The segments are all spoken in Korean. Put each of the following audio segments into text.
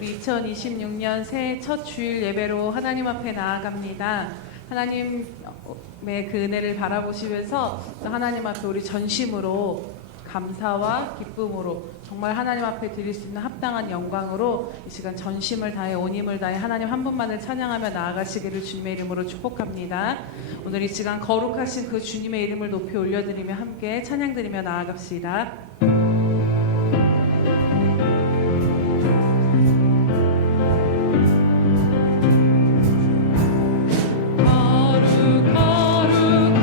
우리 2026년 새해 첫 주일 예배로 하나님 앞에 나아갑니다. 하나님의 그 은혜를 바라보시면서 하나님 앞에 우리 전심으로 감사와 기쁨으로 정말 하나님 앞에 드릴 수 있는 합당한 영광으로 이 시간 전심을 다해 온 힘을 다해 하나님 한 분만을 찬양하며 나아가시기를 주님의 이름으로 축복합니다. 오늘 이 시간 거룩하신 그 주님의 이름을 높이 올려드리며 함께 찬양드리며 나아갑시다. 거룩 거룩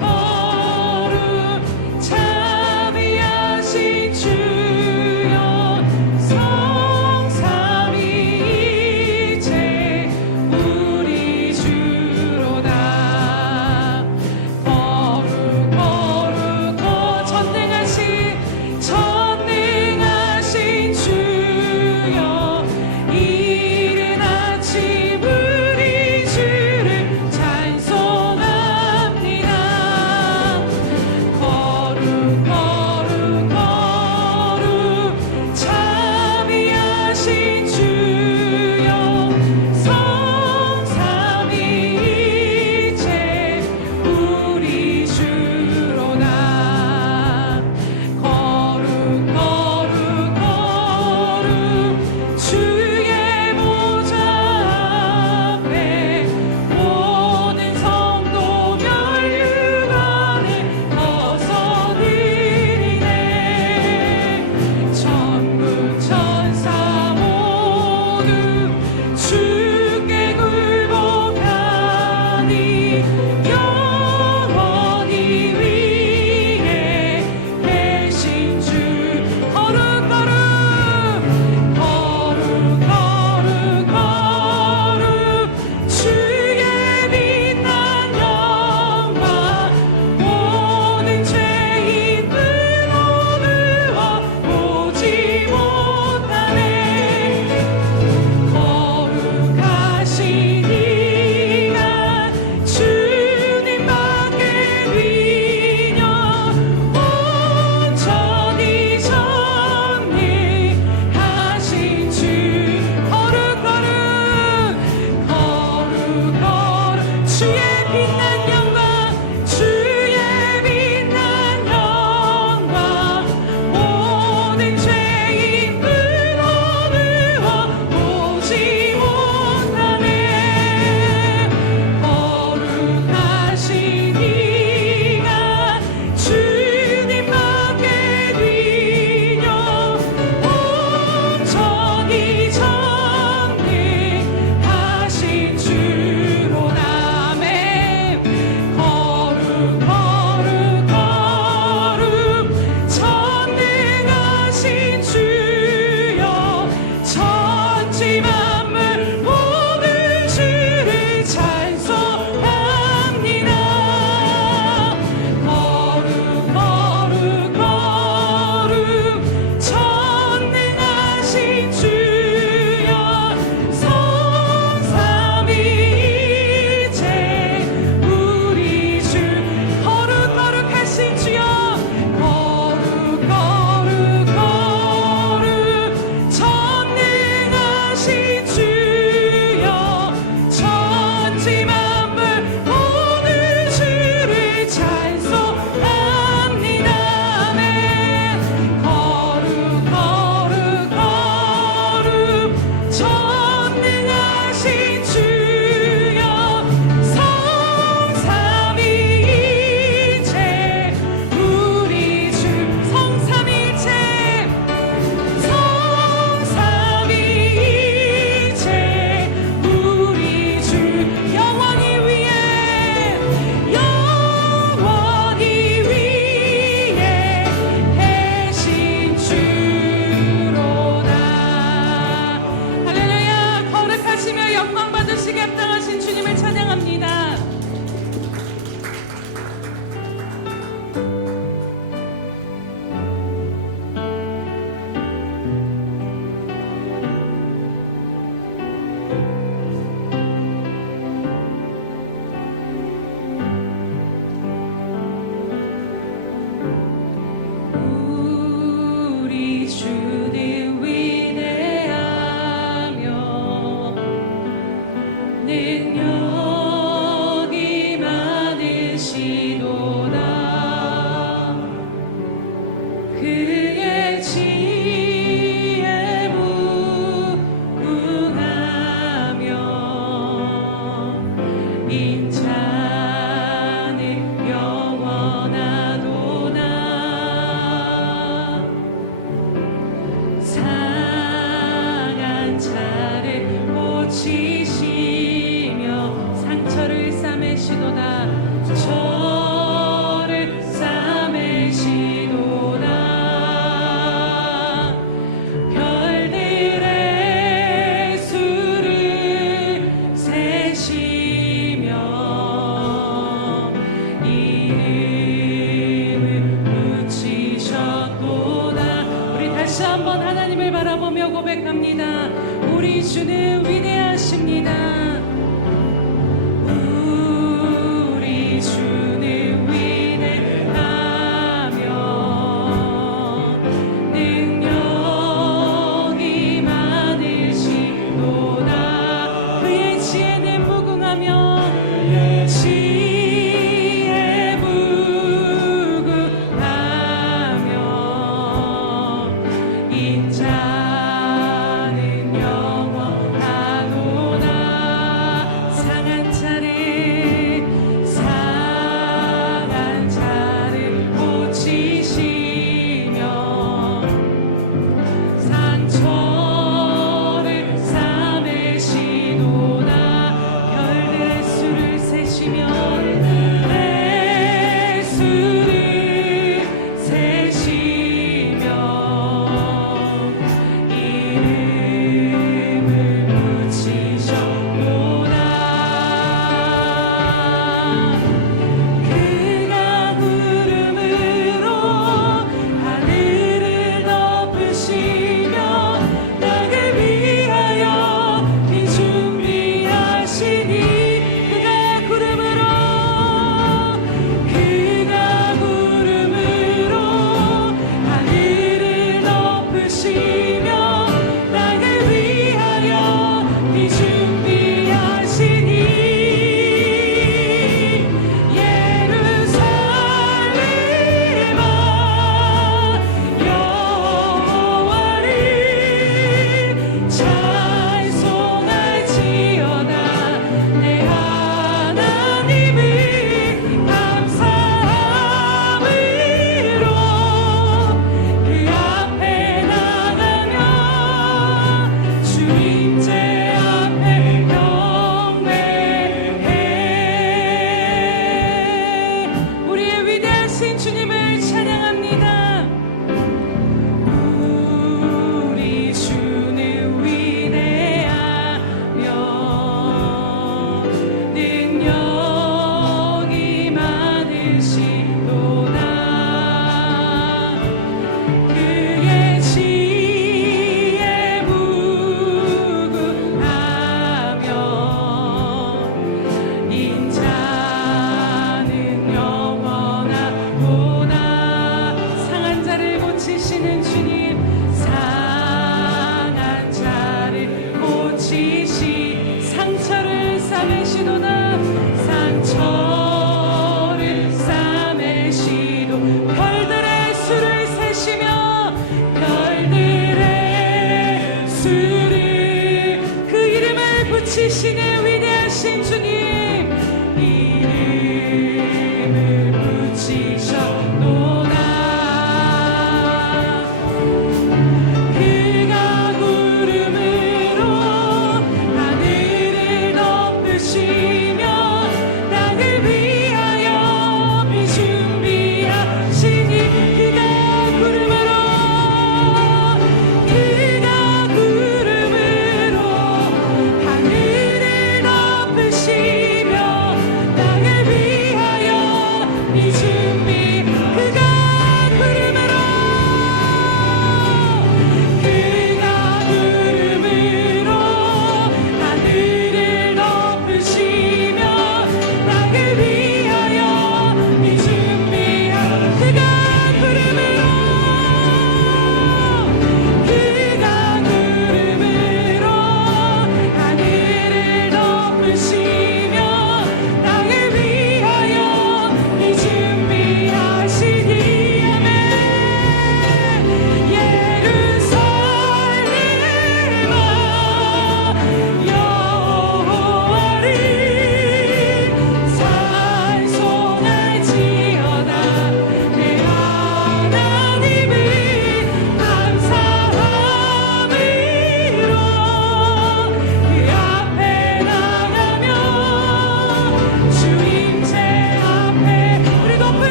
거룩 싸매시도다 저를 싸매시도다 별들의 수를 세시며 이름을 붙이셨도다. 우리 다시 한번 하나님을 바라보며 고백합니다. 우리 주는 위대하십니다. 우리 주는 위대하며 능력이 많으시도다. 그의 지혜는 무궁하며 그의 지혜 무궁하며 인자는 영원하도다. 상한 자를 고치시며 상처를 싸매시도다 별들의 수를 세시며 내 수를 세시며 이름을 붙이셨도다. 그가 구름으로 하늘을 덮으시며 나를 위하여 비 준비하시니 그가 구름으로 하늘을 덮으시며 나를 위하여 비 준비하시니 예루살렘아 여호와를 찬송할지어다. 내 하나님을 감사함으로 그 앞에 나가며 주님제 앞에 경배해. 우리의 위대하신 주님을 찬양합니다. 우리 주는 위대하며 능력이 많으시도다. 그의 지혜 무궁하며 인자는 영원하도다. 상한 자를 고치시는 주님 상한 자를 고치시 상처를 싸매시도다 상처를 싸매시도 별들의 수를 세시며 별들의 수를 그 이름을 붙이시는 위대하신 주님 이름을 붙이셨도다. 그가 구름으로 하늘을 덮으시며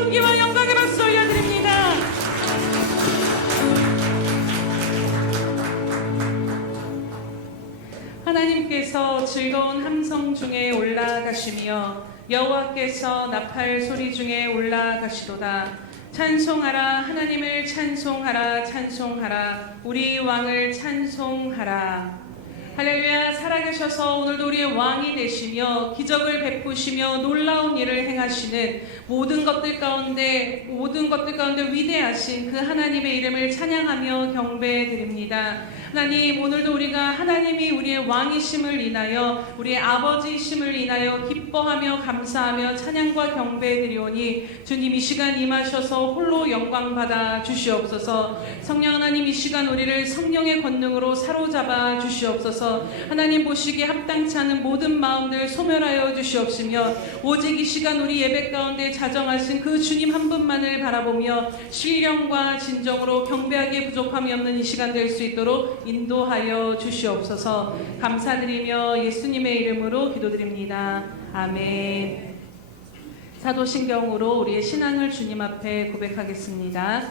존귀와 영광의 박수 올려드립니다. 하나님께서 즐거운 함성 중에 올라가시며 여호와께서 나팔 소리 중에 올라가시도다. 찬송하라, 하나님을 찬송하라, 찬송하라, 우리 왕을 찬송하라. 할렐루야. 살아계셔서 오늘도 우리의 왕이 되시며 기적을 베푸시며 놀라운 일을 행하시는 모든 것들 가운데 위대하신 그 하나님의 이름을 찬양하며 경배드립니다. 하나님, 오늘도 우리가 하나님이 우리의 왕이심을 인하여 우리의 아버지이심을 인하여 기뻐하며 감사하며 찬양과 경배드리오니 주님, 이 시간 임하셔서 홀로 영광 받아 주시옵소서. 성령 하나님, 이 시간 우리를 성령의 권능으로 사로잡아 주시옵소서. 하나님 보시기에 합당치 않은 모든 마음들 소멸하여 주시옵시며 오직 이 시간 우리 예배 가운데 자정하신 그 주님 한 분만을 바라보며 신령과 진정으로 경배하기에 부족함이 없는 이 시간 될 수 있도록 인도하여 주시옵소서. 감사드리며 예수님의 이름으로 기도드립니다. 아멘. 사도신경으로 우리의 신앙을 주님 앞에 고백하겠습니다.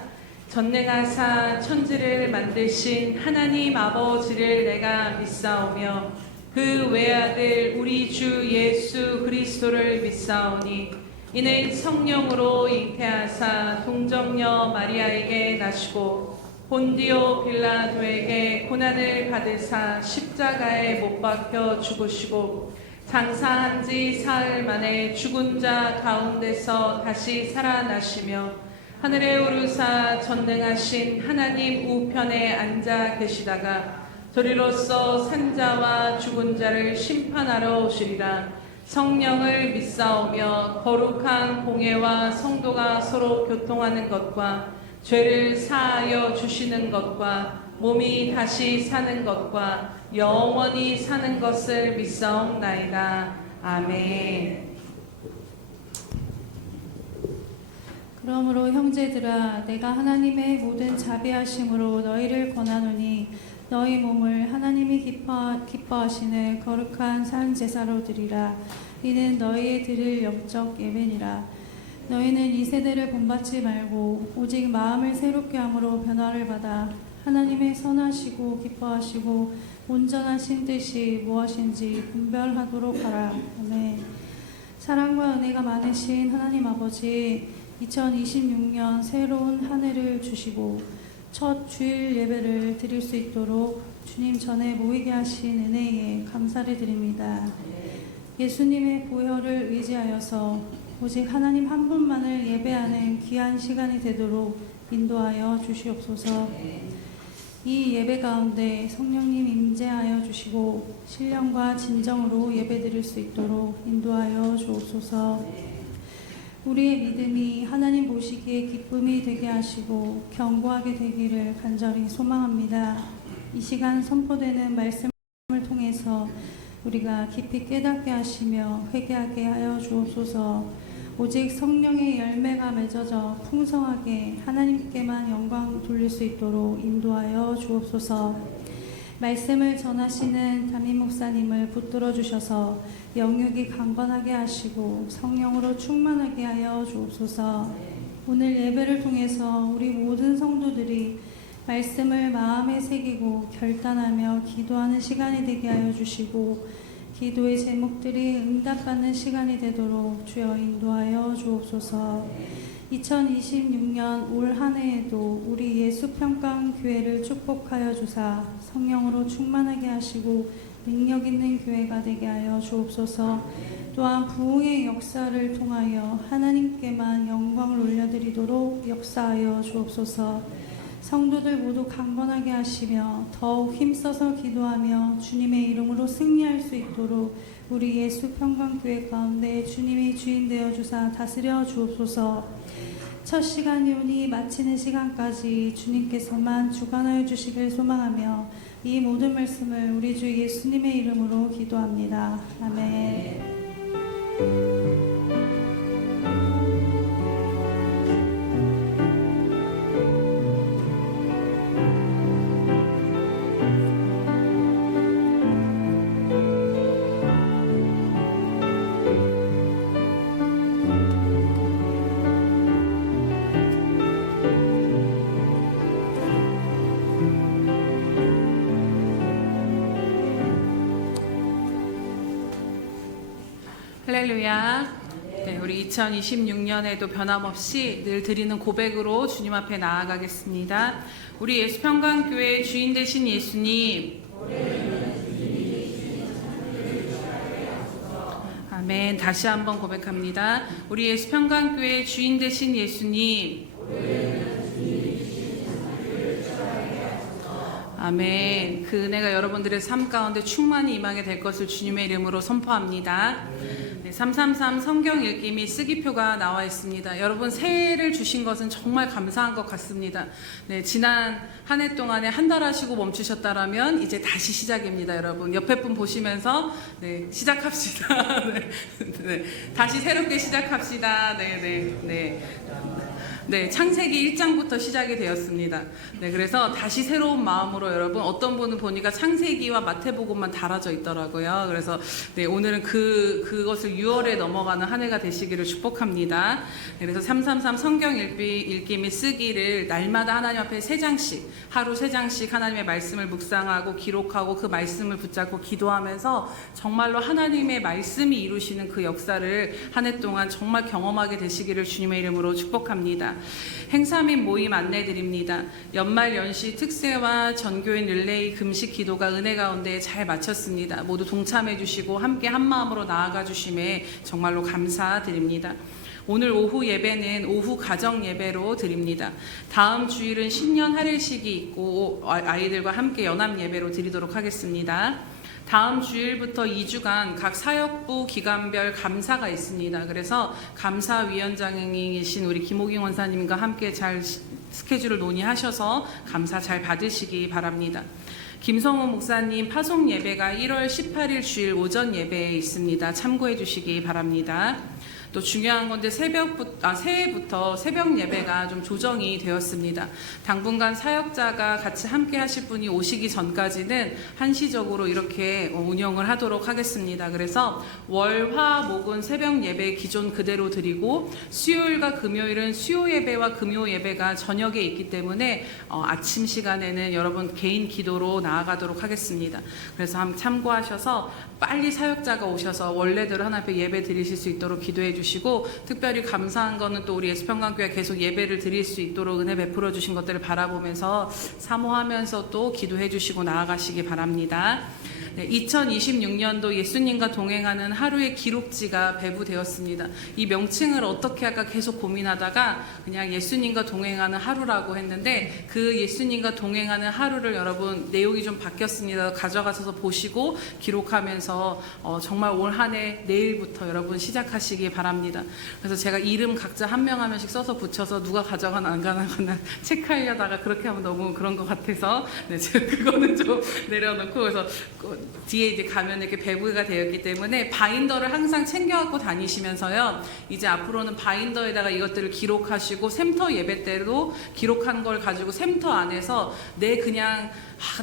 전능하사 천지를 만드신 하나님 아버지를 내가 믿사오며 그 외아들 우리 주 예수 그리스도를 믿사오니 이는 성령으로 잉태하사 동정녀 마리아에게 나시고 본디오 빌라도에게 고난을 받으사 십자가에 못 박혀 죽으시고 장사한 지 사흘 만에 죽은 자 가운데서 다시 살아나시며 하늘에 오르사 전능하신 하나님 우편에 앉아 계시다가 저리로서 산자와 죽은 자를 심판하러 오시리라. 성령을 믿사오며 거룩한 공회와 성도가 서로 교통하는 것과 죄를 사하여 주시는 것과 몸이 다시 사는 것과 영원히 사는 것을 믿사옵나이다. 아멘. 그러므로 형제들아, 내가 하나님의 모든 자비하심으로 너희를 권하노니 너희 몸을 하나님이 기뻐하시는 거룩한 산 제사로 드리라. 이는 너희의 드릴 영적 예배니라. 너희는 이 세대를 본받지 말고 오직 마음을 새롭게 함으로 변화를 받아 하나님의 선하시고 기뻐하시고 온전하신 뜻이 무엇인지 분별하도록 하라. 아멘. 사랑과 은혜가 많으신 하나님 아버지, 2026년 새로운 한 해를 주시고 첫 주일 예배를 드릴 수 있도록 주님 전에 모이게 하신 은혜에 감사를 드립니다. 예수님의 보혈을 의지하여서 오직 하나님 한 분만을 예배하는 귀한 시간이 되도록 인도하여 주시옵소서. 이 예배 가운데 성령님 임재하여 주시고 신령과 진정으로 예배 드릴 수 있도록 인도하여 주옵소서. 우리의 믿음이 하나님 보시기에 기쁨이 되게 하시고 견고하게 되기를 간절히 소망합니다. 이 시간 선포되는 말씀을 통해서 우리가 깊이 깨닫게 하시며 회개하게 하여 주옵소서. 오직 성령의 열매가 맺어져 풍성하게 하나님께만 영광 돌릴 수 있도록 인도하여 주옵소서. 말씀을 전하시는 담임 목사님을 붙들어 주셔서 영육이 강건하게 하시고 성령으로 충만하게 하여 주옵소서. 오늘 예배를 통해서 우리 모든 성도들이 말씀을 마음에 새기고 결단하며 기도하는 시간이 되게 하여 주시고 기도의 제목들이 응답받는 시간이 되도록 주여 인도하여 주옵소서. 2026년 올 한 해에도 우리 예수평강 교회를 축복하여 주사 성령으로 충만하게 하시고 능력 있는 교회가 되게 하여 주옵소서. 또한 부흥의 역사를 통하여 하나님께만 영광을 올려드리도록 역사하여 주옵소서. 성도들 모두 강건하게 하시며 더욱 힘써서 기도하며 주님의 이름으로 승리할 수 있도록 우리 예수평강교회 가운데 주님이 주인 되어 주사 다스려 주옵소서. 첫 시간이오니 마치는 시간까지 주님께서만 주관하여 주시길 소망하며 이 모든 말씀을 우리 주 예수님의 이름으로 기도합니다. 아멘. 할렐루야. 네, 우리 2026년에도 변함없이 늘 드리는 고백으로 주님 앞에 나아가겠습니다. 우리 예수평강교회 주인 되신 예수님. 아멘. 다시 한번 고백합니다. 우리 예수평강교회 주인 되신 예수님. 아멘. 그 은혜가 여러분들의 삶 가운데 충만히 임하게 될 것을 주님의 이름으로 선포합니다. 네, 333 성경 읽기 및 쓰기표가 나와 있습니다. 여러분 새해를 주신 것은 정말 감사한 것 같습니다. 네, 지난 한 해 동안에 한 달 하시고 멈추셨다라면 이제 다시 시작입니다. 여러분 옆에 분 보시면서 네, 시작합시다. 네, 네, 다시 새롭게 시작합시다. 네, 창세기 1장부터 시작이 되었습니다. 네, 그래서 다시 새로운 마음으로 여러분, 어떤 분은 보니까 창세기와 마태복음만 달아져 있더라고요. 그래서 네, 오늘은 그것을 6월에 넘어가는 한 해가 되시기를 축복합니다. 네, 그래서 333 성경 읽기 및 쓰기를 날마다 하나님 앞에 3장씩, 하루 3장씩 하나님의 말씀을 묵상하고 기록하고 그 말씀을 붙잡고 기도하면서 정말로 하나님의 말씀이 이루시는 그 역사를 한 해 동안 정말 경험하게 되시기를 주님의 이름으로 축복합니다. 행사 및 모임 안내드립니다. 연말 연시 특세와 전교인 릴레이 금식 기도가 은혜 가운데 잘 마쳤습니다. 모두 동참해 주시고 함께 한마음으로 나아가 주심에 정말로 감사드립니다. 오늘 오후 예배는 오후 가정 예배로 드립니다. 다음 주일은 신년 할일식이 있고 아이들과 함께 연합 예배로 드리도록 하겠습니다. 다음 주일부터 2주간 각 사역부 기간별 감사가 있습니다. 그래서 감사위원장이신 우리 김호경 원사님과 함께 잘 스케줄을 논의하셔서 감사 잘 받으시기 바랍니다. 김성호 목사님 파송 예배가 1월 18일 주일 오전 예배에 있습니다. 참고해 주시기 바랍니다. 또 중요한 건데 새해부터 새벽 예배가 좀 조정이 되었습니다. 당분간 사역자가 같이 함께 하실 분이 오시기 전까지는 한시적으로 이렇게 운영을 하도록 하겠습니다. 그래서 월, 화, 목은 새벽 예배 기존 그대로 드리고 수요일과 금요일은 수요 예배와 금요 예배가 저녁에 있기 때문에 아침 시간에는 여러분 개인 기도로 나아가도록 하겠습니다. 그래서 한번 참고하셔서 빨리 사역자가 오셔서 원래대로 하나님 앞에 예배 드리실 수 있도록 기도해 주시고, 특별히 감사한 거는 또 우리 예수평강교회 계속 예배를 드릴 수 있도록 은혜 베풀어 주신 것들을 바라보면서 사모하면서 또 기도해 주시고 나아가시기 바랍니다. 네, 2026년도 예수님과 동행하는 하루의 기록지가 배부되었습니다. 이 명칭을 어떻게 할까 계속 고민하다가 그냥 예수님과 동행하는 하루라고 했는데, 그 예수님과 동행하는 하루를 여러분 내용이 좀 바뀌었습니다. 가져가셔서 보시고 기록하면서 정말 올 한 해 내일부터 여러분 시작하시기 바랍니다. 그래서 제가 이름 각자 한 명 한 명씩 써서 붙여서 누가 가져가나 안 가나 체크하려다가 그렇게 하면 너무 그런 것 같아서 네, 제가 그거는 좀 내려놓고, 그래서 뒤에 이제 가면 이렇게 배부가 되었기 때문에 바인더를 항상 챙겨갖고 다니시면서요, 이제 앞으로는 바인더에다가 이것들을 기록하시고 샘터 예배 때로 기록한 걸 가지고 샘터 안에서 내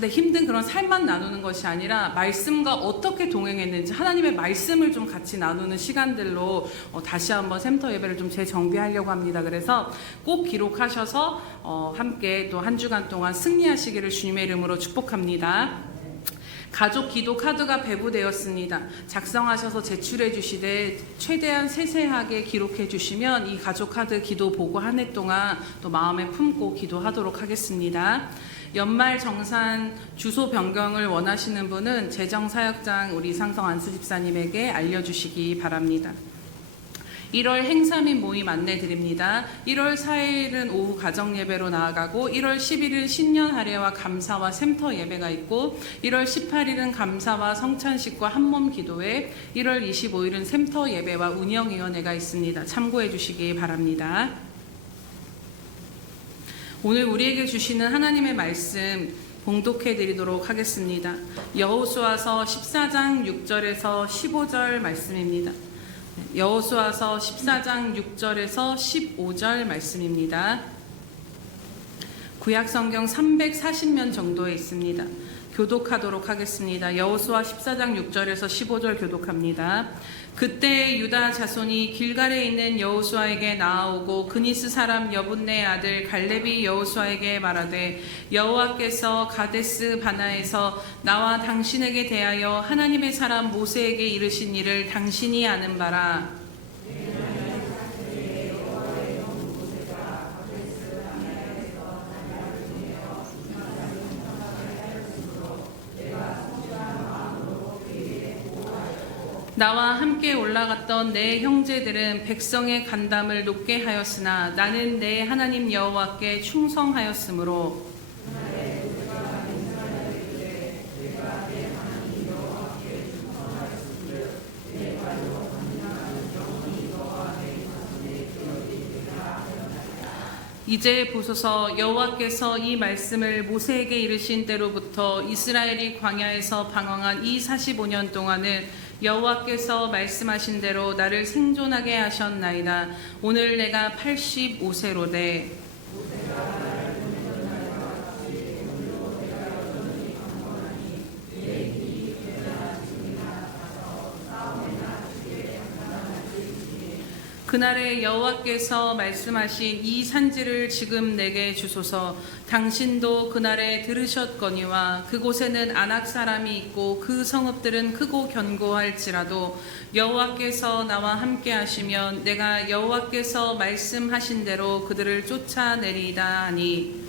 힘든 그런 삶만 나누는 것이 아니라 말씀과 어떻게 동행했는지 하나님의 말씀을 좀 같이 나누는 시간들로 다시 한번 샘터 예배를 좀 재정비하려고 합니다. 그래서 꼭 기록하셔서 함께 또 한 주간 동안 승리하시기를 주님의 이름으로 축복합니다. 가족 기도 카드가 배부되었습니다. 작성하셔서 제출해 주시되 최대한 세세하게 기록해 주시면 이 가족 카드 기도 보고 한 해 동안 또 마음에 품고 기도하도록 하겠습니다. 연말 정산 주소 변경을 원하시는 분은 재정사역장 우리 상성 안수 집사님에게 알려주시기 바랍니다. 1월 행사 및 모임 안내드립니다. 1월 4일은 오후 가정예배로 나아가고 1월 10일은 신년 할례와 감사와 샘터 예배가 있고 1월 18일은 감사와 성찬식과 한몸 기도회, 1월 25일은 샘터 예배와 운영위원회가 있습니다. 참고해 주시기 바랍니다. 오늘 우리에게 주시는 하나님의 말씀 봉독해 드리도록 하겠습니다. 여호수아서 14장 6절에서 15절 말씀입니다. 여호수아서 14장 6절에서 15절 말씀입니다. 구약 성경 340면 정도에 있습니다. 교독하도록 하겠습니다. 여호수아 14장 6절에서 15절 교독합니다. 그때 유다 자손이 길갈에 있는 여호수아에게 나아오고 그니스 사람 여분네 아들 갈렙이 여호수아에게 말하되 여호와께서 가데스 바나에서 나와 당신에게 대하여 하나님의 사람 모세에게 이르신 일을 당신이 아는 바라. 나와 함께 올라갔던 내 형제들은 백성의 간담을 높게 하였으나 나는 내 하나님 여호와께 충성하였으므로 이제 보소서 여호와께서 이 말씀을 모세에게 이르신 때로부터 이스라엘이 광야에서 방황한 이 45년 동안은 여호와께서 말씀하신 대로 나를 생존하게 하셨나이다. 오늘 내가 85세로되 그날에 여호와께서 말씀하신 이 산지를 지금 내게 주소서. 당신도 그날에 들으셨거니와 그곳에는 아낙 사람이 있고 그 성읍들은 크고 견고할지라도 여호와께서 나와 함께 하시면 내가 여호와께서 말씀하신 대로 그들을 쫓아내리이다 하니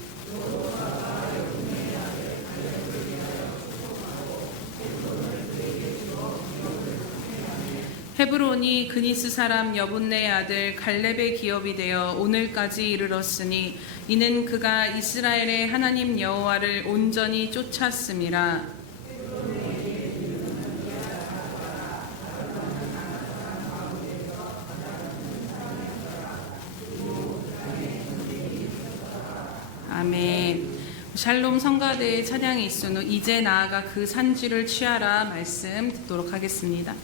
헤브론이 그니스 사람 여분네 아들 갈렙의 기업이 되어 오늘까지 이르렀으니 이는 그가 이스라엘의 하나님 여호와를 온전히 쫓았음이라. 아멘. 샬롬 성가대의 찬양이 있은 후 이제 나아가 그 산지를 취하라 말씀 듣도록 하겠습니다.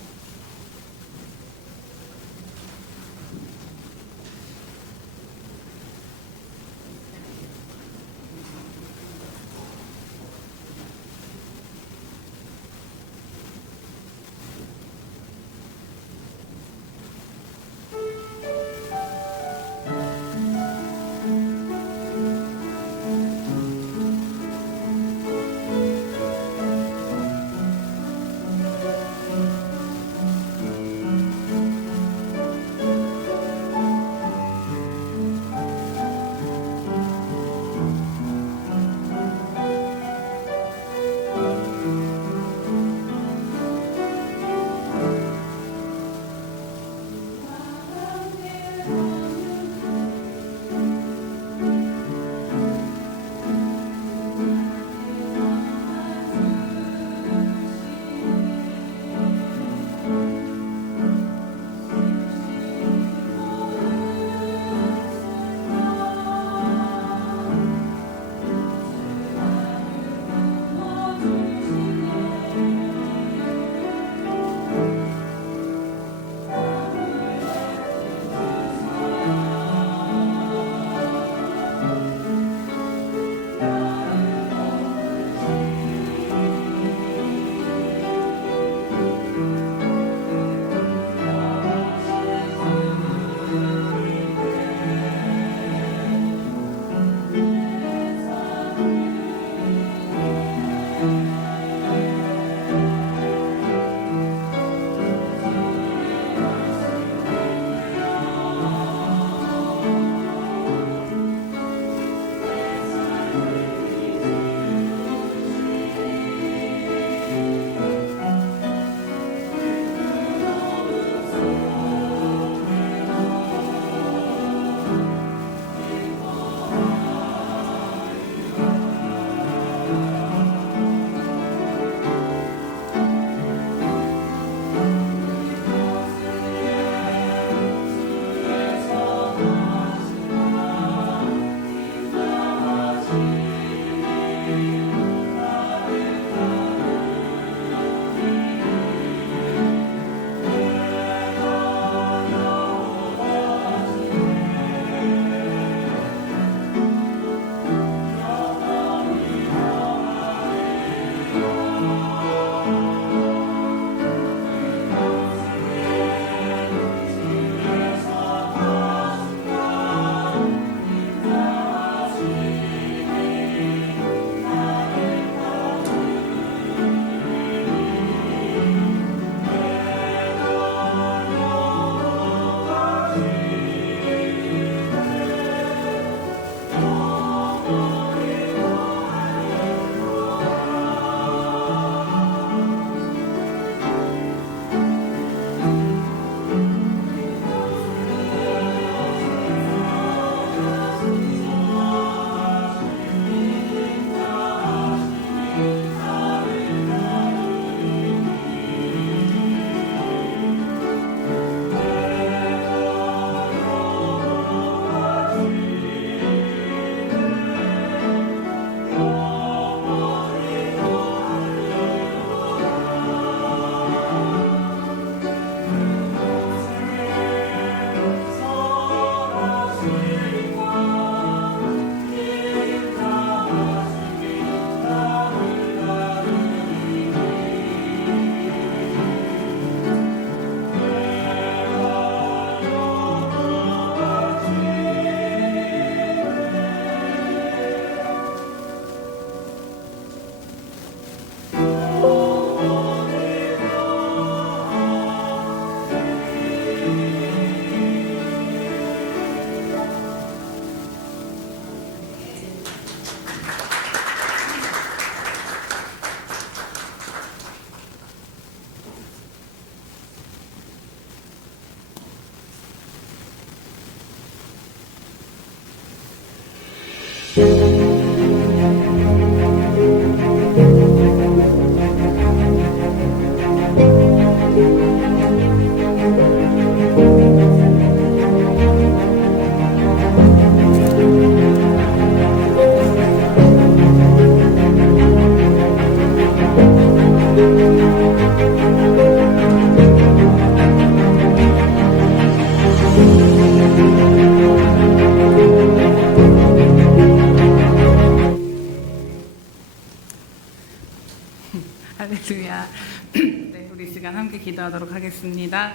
할렐루야. 네, 우리 시간 함께 기도하도록 하겠습니다.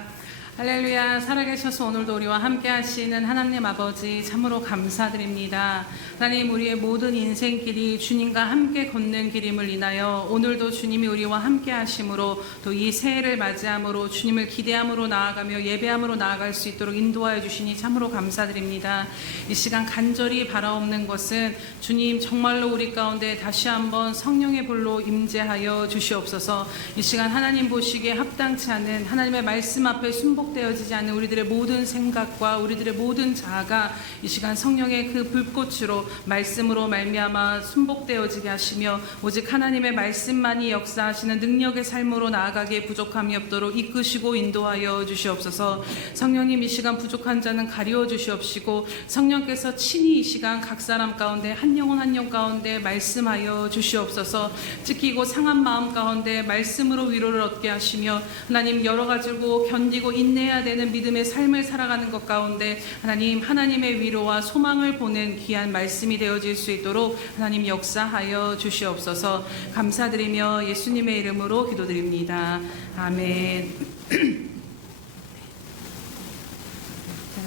할렐루야. 살아계셔서 오늘도 우리와 함께 하시는 하나님 아버지 참으로 감사드립니다. 하나님, 우리의 모든 인생길이 주님과 함께 걷는 길임을 인하여 오늘도 주님이 우리와 함께 하심으로 또 이 새해를 맞이함으로 주님을 기대함으로 나아가며 예배함으로 나아갈 수 있도록 인도하여 주시니 참으로 감사드립니다. 이 시간 간절히 바라옵는 것은 주님 정말로 우리 가운데 다시 한번 성령의 불로 임재하여 주시옵소서. 이 시간 하나님 보시기에 합당치 않은 하나님의 말씀 앞에 순복되어지지 않는 우리들의 모든 생각과 우리들의 모든 자아가 이 시간 성령의 그 불꽃으로 말씀으로 말미암아 순복되어지게 하시며 오직 하나님의 말씀만이 역사하시는 능력의 삶으로 나아가기에 부족함이 없도록 이끄시고 인도하여 주시옵소서. 성령님, 이 시간 부족한 자는 가리워 주시옵시고 성령께서 친히 이 시간 각 사람 가운데 한 영혼 한 영 가운데 말씀하여 주시옵소서. 특히 이곳 상한 마음 가운데 말씀으로 위로를 얻게 하시며 하나님, 여러 가지고 견디고 인내해야 되는 믿음의 삶을 살아가는 것 가운데 하나님, 하나님의 위로와 소망을 보는 귀한 말씀이 되어질 수 있도록 하나님 역사하여 주시옵소서. 감사드리며 예수님의 이름으로 기도드립니다. 아멘. 제가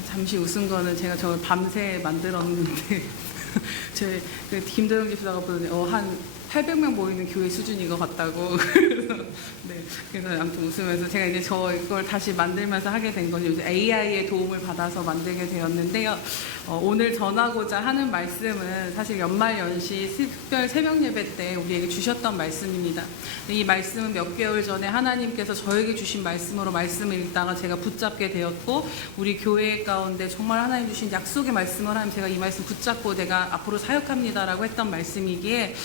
잠시 웃은 거는 제가 저걸 밤새 만들었는데 제 김도영 집사가 보더니 한 800명 모이는 교회 수준인 것 같다고. 그래서 아무튼 웃으면서 제가 이제 이걸 다시 만들면서 하게 된 건 요즘 AI의 도움을 받아서 만들게 되었는데요. 오늘 전하고자 하는 말씀은 사실 연말연시 특별 새벽 예배 때 우리에게 주셨던 말씀입니다. 이 말씀은 몇 개월 전에 하나님께서 저에게 주신 말씀으로 말씀을 읽다가 제가 붙잡게 되었고, 우리 교회 가운데 정말 하나님 주신 약속의 말씀을 하면 제가 이 말씀 붙잡고 내가 앞으로 사역합니다라고 했던 말씀이기에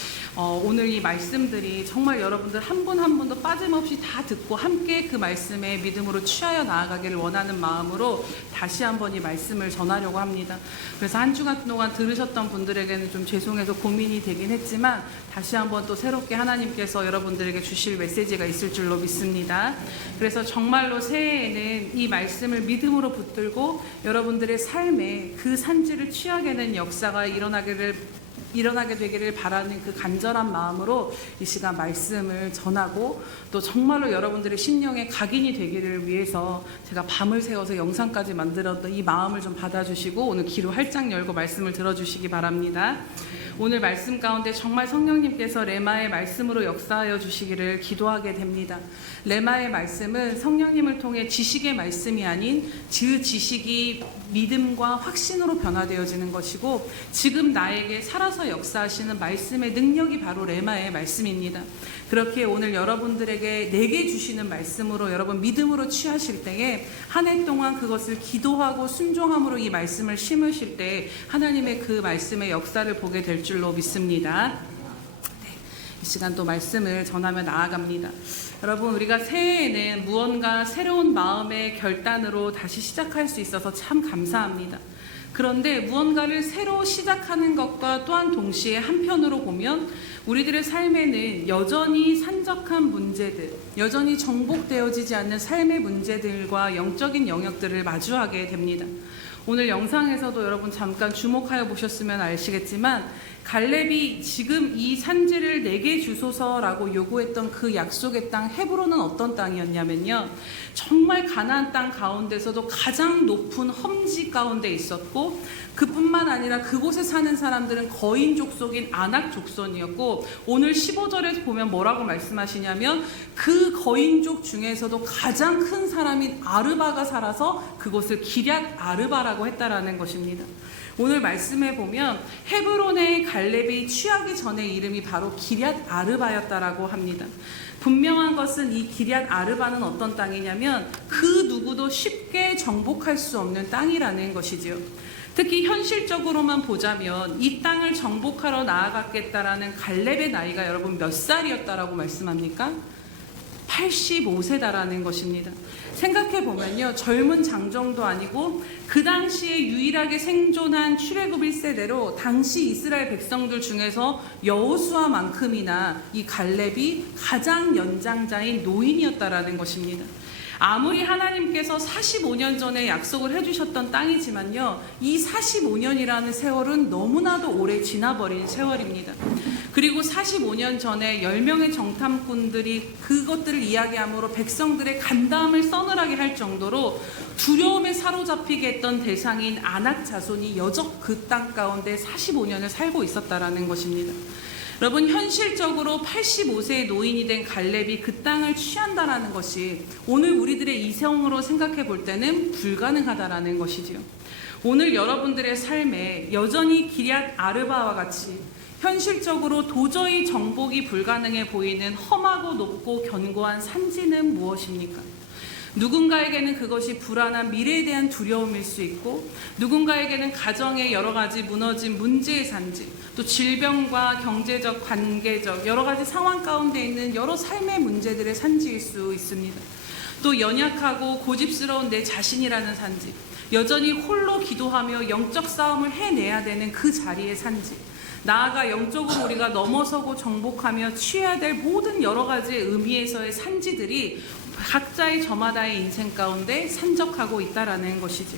오늘 이 말씀들이 정말 여러분들 한 분 한 분도 빠짐없이 다 듣고 함께 그 말씀에 믿음으로 취하여 나아가기를 원하는 마음으로 다시 한번 이 말씀을 전하려고 합니다. 그래서 한 주간 동안 들으셨던 분들에게는 좀 죄송해서 고민이 되긴 했지만 다시 한번 또 새롭게 하나님께서 여러분들에게 주실 메시지가 있을 줄로 믿습니다. 그래서 정말로 새해에는 이 말씀을 믿음으로 붙들고 여러분들의 삶에 그 산지를 취하게 된 역사가 일어나게 되기를 바라는 그 간절한 마음으로 이 시간 말씀을 전하고, 또 정말로 여러분들의 심령의 각인이 되기를 위해서 제가 밤을 새워서 영상까지 만들었던 이 마음을 좀 받아주시고 오늘 귀로 활짝 열고 말씀을 들어주시기 바랍니다. 오늘 말씀 가운데 정말 성령님께서 레마의 말씀으로 역사하여 주시기를 기도하게 됩니다. 레마의 말씀은 성령님을 통해 지식의 말씀이 아닌 그 지식이 믿음과 확신으로 변화되어지는 것이고, 지금 나에게 살아서 역사하시는 말씀의 능력이 바로 레마의 말씀입니다. 그렇게 오늘 여러분들에게 내게 주시는 말씀으로 여러분 믿음으로 취하실 때에 한 해 동안 그것을 기도하고 순종함으로 이 말씀을 심으실 때 하나님의 그 말씀의 역사를 보게 될 줄로 믿습니다. 이 시간 또 말씀을 전하며 나아갑니다. 여러분, 우리가 새해에는 무언가 새로운 마음의 결단으로 다시 시작할 수 있어서 참 감사합니다. 그런데 무언가를 새로 시작하는 것과 또한 동시에 한편으로 보면 우리들의 삶에는 여전히 산적한 문제들, 여전히 정복되어지지 않는 삶의 문제들과 영적인 영역들을 마주하게 됩니다. 오늘 영상에서도 여러분 잠깐 주목하여 보셨으면 아시겠지만 갈렙이 지금 이 산지를 내게 주소서라고 요구했던 그 약속의 땅 헤브론은 어떤 땅이었냐면요, 정말 가나안 땅 가운데서도 가장 높은 험지 가운데 있었고, 그뿐만 아니라 그곳에 사는 사람들은 거인 족속인 아낙 족손이었고, 오늘 15절에 보면 뭐라고 말씀하시냐면 그 거인족 중에서도 가장 큰 사람인 아르바가 살아서 그곳을 기럇 아르바라고 했다라는 것입니다. 오늘 말씀에 보면 헤브론의 갈렙이 취하기 전의 이름이 바로 기럇 아르바였다라고 합니다. 분명한 것은 이 기럇 아르바는 어떤 땅이냐면 그 누구도 쉽게 정복할 수 없는 땅이라는 것이지요. 특히 현실적으로만 보자면 이 땅을 정복하러 나아갔겠다라는 갈렙의 나이가 여러분 몇 살이었다라고 말씀합니까? 85세다라는 것입니다. 생각해보면요, 젊은 장정도 아니고 그 당시에 유일하게 생존한 출애굽 1세대로 당시 이스라엘 백성들 중에서 여호수아만큼이나 이 갈렙이 가장 연장자인 노인이었다라는 것입니다. 아무리 하나님께서 45년 전에 약속을 해주셨던 땅이지만요, 이 45년이라는 세월은 너무나도 오래 지나버린 세월입니다. 그리고 45년 전에 10명의 정탐꾼들이 그것들을 이야기함으로 백성들의 간담을 서늘하게 할 정도로 두려움에 사로잡히게 했던 대상인 아낙 자손이 여적 그 땅 가운데 45년을 살고 있었다라는 것입니다. 여러분, 현실적으로 85세의 노인이 된 갈렙이 그 땅을 취한다라는 것이 오늘 우리들의 이성으로 생각해 볼 때는 불가능하다라는 것이지요. 오늘 여러분들의 삶에 여전히 기럇 아르바와 같이 현실적으로 도저히 정복이 불가능해 보이는 험하고 높고 견고한 산지는 무엇입니까? 누군가에게는 그것이 불안한 미래에 대한 두려움일 수 있고, 누군가에게는 가정의 여러 가지 무너진 문제의 산지, 또 질병과 경제적, 관계적 여러 가지 상황 가운데 있는 여러 삶의 문제들의 산지일 수 있습니다. 또 연약하고 고집스러운 내 자신이라는 산지, 여전히 홀로 기도하며 영적 싸움을 해내야 되는 그 자리의 산지, 나아가 영적으로 우리가 넘어서고 정복하며 취해야 될 모든 여러 가지 의미에서의 산지들이 각자의 저마다의 인생 가운데 산적하고 있다라는 것이죠.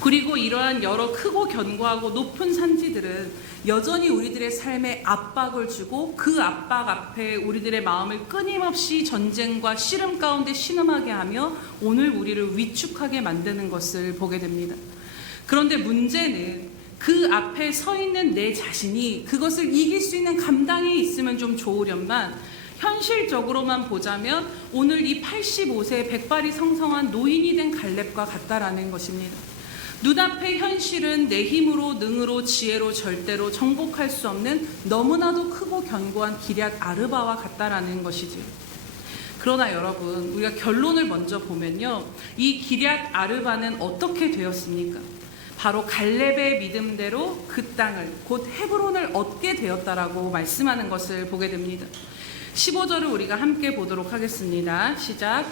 그리고 이러한 여러 크고 견고하고 높은 산지들은 여전히 우리들의 삶에 압박을 주고 그 압박 앞에 우리들의 마음을 끊임없이 전쟁과 씨름 가운데 신음하게 하며 오늘 우리를 위축하게 만드는 것을 보게 됩니다. 그런데 문제는 그 앞에 서 있는 내 자신이 그것을 이길 수 있는 감당이 있으면 좀 좋으련만, 현실적으로만 보자면 오늘 이 85세 백발이 성성한 노인이 된 갈렙과 같다라는 것입니다. 눈앞의 현실은 내 힘으로, 능으로, 지혜로 절대로 정복할 수 없는 너무나도 크고 견고한 기럇 아르바와 같다라는 것이죠. 그러나 여러분, 우리가 결론을 먼저 보면요, 이 기럇 아르바는 어떻게 되었습니까? 바로 갈렙의 믿음대로 그 땅을, 곧 헤브론을 얻게 되었다라고 말씀하는 것을 보게 됩니다. 15절을 우리가 함께 보도록 하겠습니다. 시작.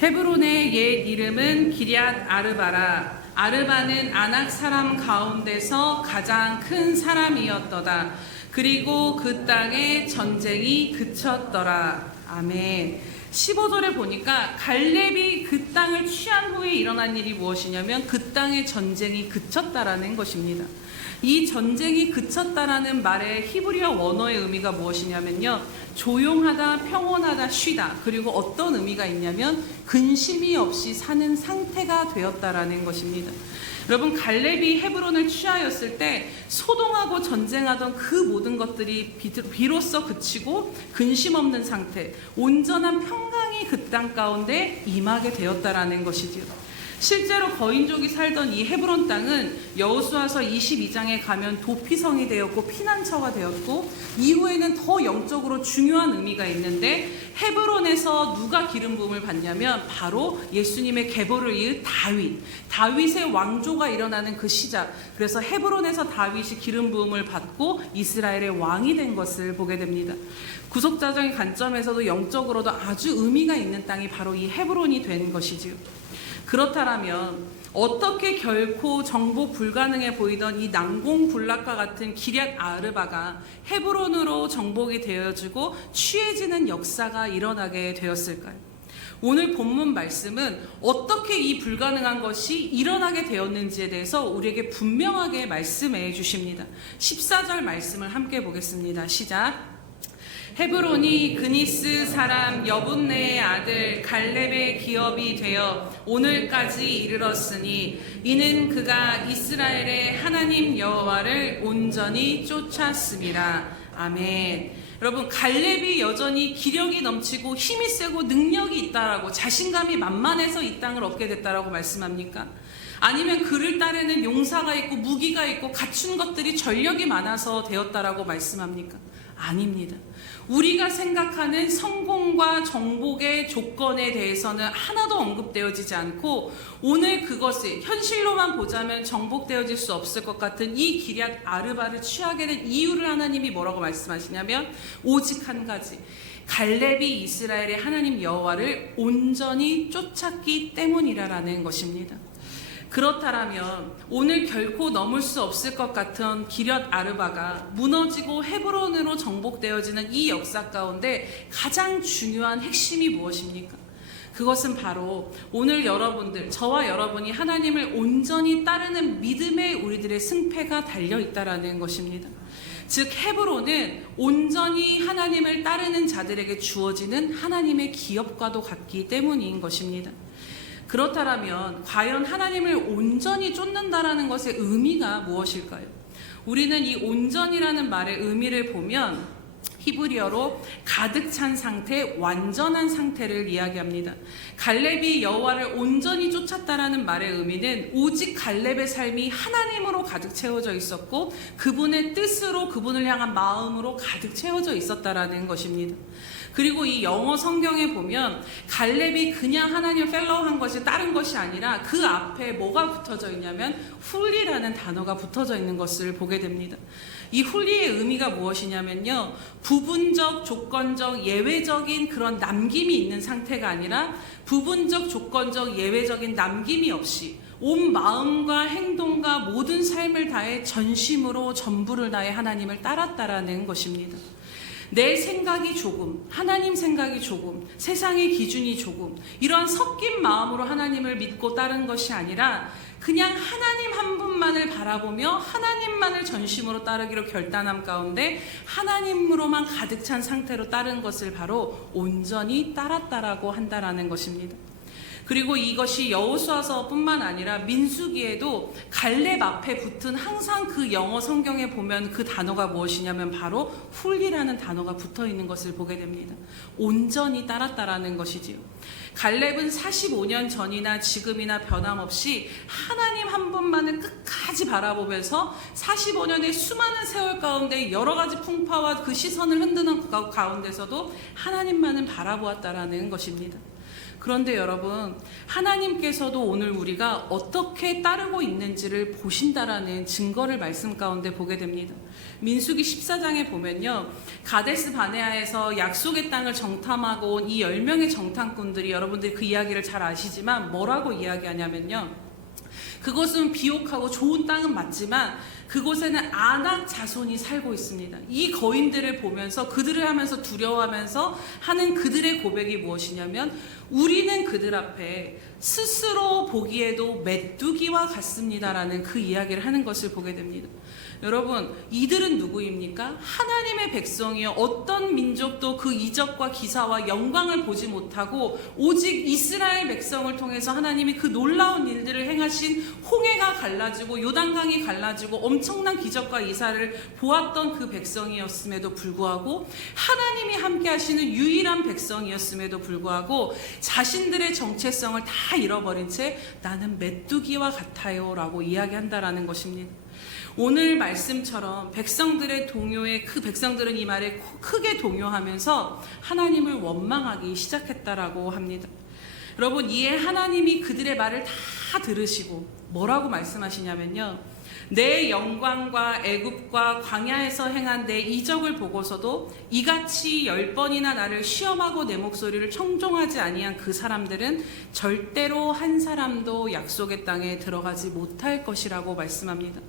헤브론의 옛 이름은 기럇 아르바라. 아르바는 아낙 사람 가운데서 가장 큰 사람이었더다. 그리고 그 땅에 전쟁이 그쳤더라. 아멘. 15절에 보니까 갈렙이 그 땅을 취한 후에 일어난 일이 무엇이냐면 그 땅의 전쟁이 그쳤다라는 것입니다. 이 전쟁이 그쳤다라는 말의 히브리어 원어의 의미가 무엇이냐면요, 조용하다, 평온하다, 쉬다. 그리고 어떤 의미가 있냐면 근심이 없이 사는 상태가 되었다라는 것입니다. 여러분, 갈렙이 헤브론을 취하였을 때 소동하고 전쟁하던 그 모든 것들이 비로소 그치고 근심 없는 상태, 온전한 평강이 그 땅 가운데 임하게 되었다라는 것이지요. 실제로 거인족이 살던 이 헤브론 땅은 여호수아서 22장에 가면 도피성이 되었고 피난처가 되었고, 이후에는 더 영적으로 중요한 의미가 있는데, 헤브론에서 누가 기름 부음을 받냐면 바로 예수님의 계보를 이은 다윗의 왕조가 일어나는 그 시작. 그래서 헤브론에서 다윗이 기름 부음을 받고 이스라엘의 왕이 된 것을 보게 됩니다. 구속자적인 관점에서도 영적으로도 아주 의미가 있는 땅이 바로 이 헤브론이 된 것이지요. 그렇다면 어떻게 결코 정복 불가능해 보이던 이 난공불락과 같은 기럇 아르바가 헤브론으로 정복이 되어지고 취해지는 역사가 일어나게 되었을까요? 오늘 본문 말씀은 어떻게 이 불가능한 것이 일어나게 되었는지에 대해서 우리에게 분명하게 말씀해 주십니다. 14절 말씀을 함께 보겠습니다. 시작. 헤브론이 그니스 사람 여분네의 아들 갈렙의 기업이 되어 오늘까지 이르렀으니 이는 그가 이스라엘의 하나님 여호와를 온전히 쫓았음이라. 아멘. 여러분, 갈렙이 여전히 기력이 넘치고 힘이 세고 능력이 있다라고, 자신감이 만만해서 이 땅을 얻게 됐다라고 말씀합니까? 아니면 그를 따르는 용사가 있고 무기가 있고 갖춘 것들이 전력이 많아서 되었다라고 말씀합니까? 아닙니다. 우리가 생각하는 성공과 정복의 조건에 대해서는 하나도 언급되어지지 않고, 오늘 그것이 현실로만 보자면 정복되어질 수 없을 것 같은 이 기럇 아르바를 취하게 된 이유를 하나님이 뭐라고 말씀하시냐면 오직 한 가지, 갈렙이 이스라엘의 하나님 여호와를 온전히 쫓았기 때문이라는 것입니다. 그렇다면 오늘 결코 넘을 수 없을 것 같은 기럇 아르바가 무너지고 헤브론으로 정복되어지는 이 역사 가운데 가장 중요한 핵심이 무엇입니까? 그것은 바로 오늘 여러분들, 저와 여러분이 하나님을 온전히 따르는 믿음의 우리들의 승패가 달려있다라는 것입니다. 즉 헤브론은 온전히 하나님을 따르는 자들에게 주어지는 하나님의 기업과도 같기 때문인 것입니다. 그렇다면 과연 하나님을 온전히 쫓는다라는 것의 의미가 무엇일까요? 우리는 이 온전이라는 말의 의미를 보면 히브리어로 가득 찬 상태, 완전한 상태를 이야기합니다. 갈렙이 여호와를 온전히 쫓았다라는 말의 의미는 오직 갈렙의 삶이 하나님으로 가득 채워져 있었고 그분의 뜻으로, 그분을 향한 마음으로 가득 채워져 있었다라는 것입니다. 그리고 이 영어 성경에 보면 갈렙이 그냥 하나님을 팔로우한 것이 다른 것이 아니라 그 앞에 뭐가 붙어져 있냐면 훌리라는 단어가 붙어져 있는 것을 보게 됩니다. 이 훌리의 의미가 무엇이냐면요, 부분적, 조건적, 예외적인 그런 남김이 있는 상태가 아니라 부분적, 조건적, 예외적인 남김이 없이 온 마음과 행동과 모든 삶을 다해 전심으로 전부를 다해 하나님을 따랐다라는 것입니다. 내 생각이 조금, 하나님 생각이 조금, 세상의 기준이 조금, 이러한 섞인 마음으로 하나님을 믿고 따른 것이 아니라 그냥 하나님 한 분만을 바라보며 하나님만을 전심으로 따르기로 결단함 가운데 하나님으로만 가득 찬 상태로 따른 것을 바로 온전히 따랐다라고 한다라는 것입니다. 그리고 이것이 여호수아서뿐만 아니라 민수기에도 갈렙 앞에 붙은 항상 그 영어 성경에 보면 그 단어가 무엇이냐면 바로 훌리라는 단어가 붙어 있는 것을 보게 됩니다. 온전히 따랐다라는 것이지요. 갈렙은 45년 전이나 지금이나 변함없이 하나님 한 분만을 끝까지 바라보면서 45년의 수많은 세월 가운데 여러 가지 풍파와 그 시선을 흔드는 가운데서도 하나님만을 바라보았다라는 것입니다. 그런데 여러분, 하나님께서도 오늘 우리가 어떻게 따르고 있는지를 보신다라는 증거를 말씀 가운데 보게 됩니다. 민수기 14장에 보면요, 가데스 바네아에서 약속의 땅을 정탐하고 온 이 10명의 정탐꾼들이, 여러분들이 그 이야기를 잘 아시지만 뭐라고 이야기하냐면요, 그것은 비옥하고 좋은 땅은 맞지만 그곳에는 아낙 자손이 살고 있습니다. 이 거인들을 보면서 그들을 하면서 두려워하면서 하는 그들의 고백이 무엇이냐면 우리는 그들 앞에 스스로 보기에도 메뚜기와 같습니다라는 그 이야기를 하는 것을 보게 됩니다. 여러분, 이들은 누구입니까? 하나님의 백성이요, 어떤 민족도 그 이적과 기사와 영광을 보지 못하고 오직 이스라엘 백성을 통해서 하나님이 그 놀라운 일들을 행하신 홍해가 갈라지고 요단강이 갈라지고 엄청난 기적과 이사를 보았던 그 백성이었음에도 불구하고 하나님이 함께 하시는 유일한 백성이었음에도 불구하고 자신들의 정체성을 다 잃어버린 채 나는 메뚜기와 같아요 라고 이야기한다라는 것입니다. 오늘 말씀처럼 백성들의 동요에 그 백성들은 이 말에 크게 동요하면서 하나님을 원망하기 시작했다라고 합니다. 여러분, 이에 하나님이 그들의 말을 다 들으시고 뭐라고 말씀하시냐면요, 내 영광과 애굽과 광야에서 행한 내 이적을 보고서도 이같이 10번이나 나를 시험하고 내 목소리를 청종하지 아니한 그 사람들은 절대로 한 사람도 약속의 땅에 들어가지 못할 것이라고 말씀합니다.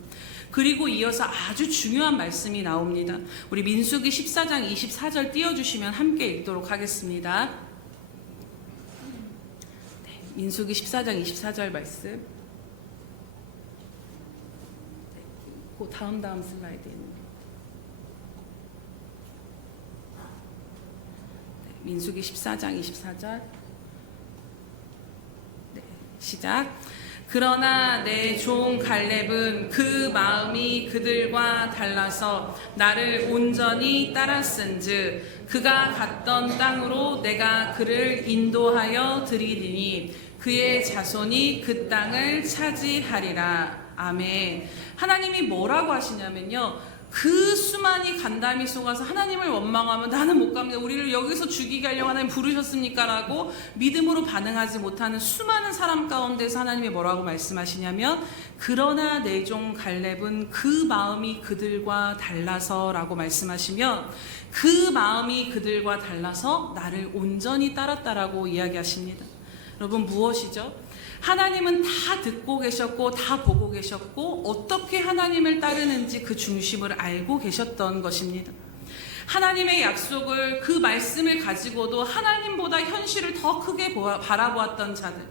그리고 이어서 아주 중요한 말씀이 나옵니다. 우리 민수기 14장 24절 띄워주시면 함께 읽도록 하겠습니다. 네, 민수기 14장 24절 말씀. 네, 그 다음 슬라이드입니다. 네, 민수기 14장 24절. 네, 시작. 그러나 내 종 갈렙은 그 마음이 그들과 달라서 나를 온전히 따랐은즉 그가 갔던 땅으로 내가 그를 인도하여 드리리니 그의 자손이 그 땅을 차지하리라. 아멘. 하나님이 뭐라고 하시냐면요, 그 수많이 간담이 속아서 하나님을 원망하면 나는 못 갑니다, 우리를 여기서 죽이게 하려고 하나님 부르셨습니까? 라고 믿음으로 반응하지 못하는 수많은 사람 가운데서 하나님이 뭐라고 말씀하시냐면 그러나 내 종 갈렙은 그 마음이 그들과 달라서 라고 말씀하시면 그 마음이 그들과 달라서 나를 온전히 따랐다라고 이야기하십니다. 여러분, 무엇이죠? 하나님은 다 듣고 계셨고 다 보고 계셨고 어떻게 하나님을 따르는지 그 중심을 알고 계셨던 것입니다. 하나님의 약속을 그 말씀을 가지고도 하나님보다 현실을 더 크게 바라보았던 자들,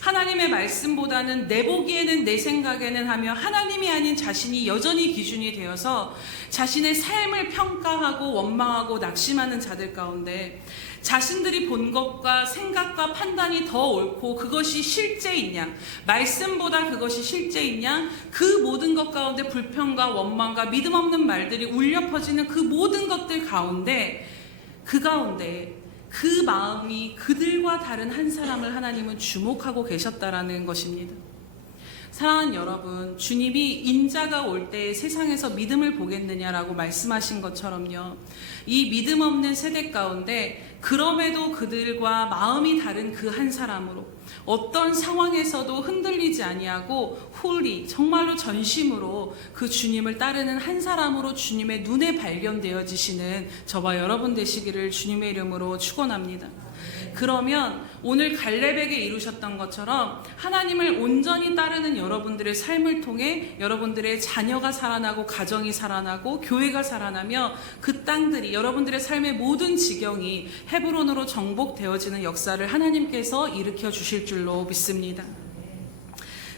하나님의 말씀보다는 내 보기에는 내 생각에는 하며 하나님이 아닌 자신이 여전히 기준이 되어서 자신의 삶을 평가하고 원망하고 낙심하는 자들 가운데 자신들이 본 것과 생각과 판단이 더 옳고 그것이 실제이냐, 말씀보다 그것이 실제이냐, 그 모든 것 가운데 불평과 원망과 믿음 없는 말들이 울려 퍼지는 그 모든 것들 가운데 그 마음이 그들과 다른 한 사람을 하나님은 주목하고 계셨다라는 것입니다. 사랑하는 여러분, 주님이 인자가 올 때 세상에서 믿음을 보겠느냐라고 말씀하신 것처럼요, 이 믿음 없는 세대 가운데 그럼에도 그들과 마음이 다른 그 한 사람으로 어떤 상황에서도 흔들리지 아니하고 홀리 정말로 전심으로 그 주님을 따르는 한 사람으로 주님의 눈에 발견되어지시는 저와 여러분 되시기를 주님의 이름으로 축원합니다. 그러면 오늘 갈렙에게 이루셨던 것처럼 하나님을 온전히 따르는 여러분들의 삶을 통해 여러분들의 자녀가 살아나고 가정이 살아나고 교회가 살아나며 그 땅들이 여러분들의 삶의 모든 지경이 헤브론으로 정복되어지는 역사를 하나님께서 일으켜 주실 줄로 믿습니다.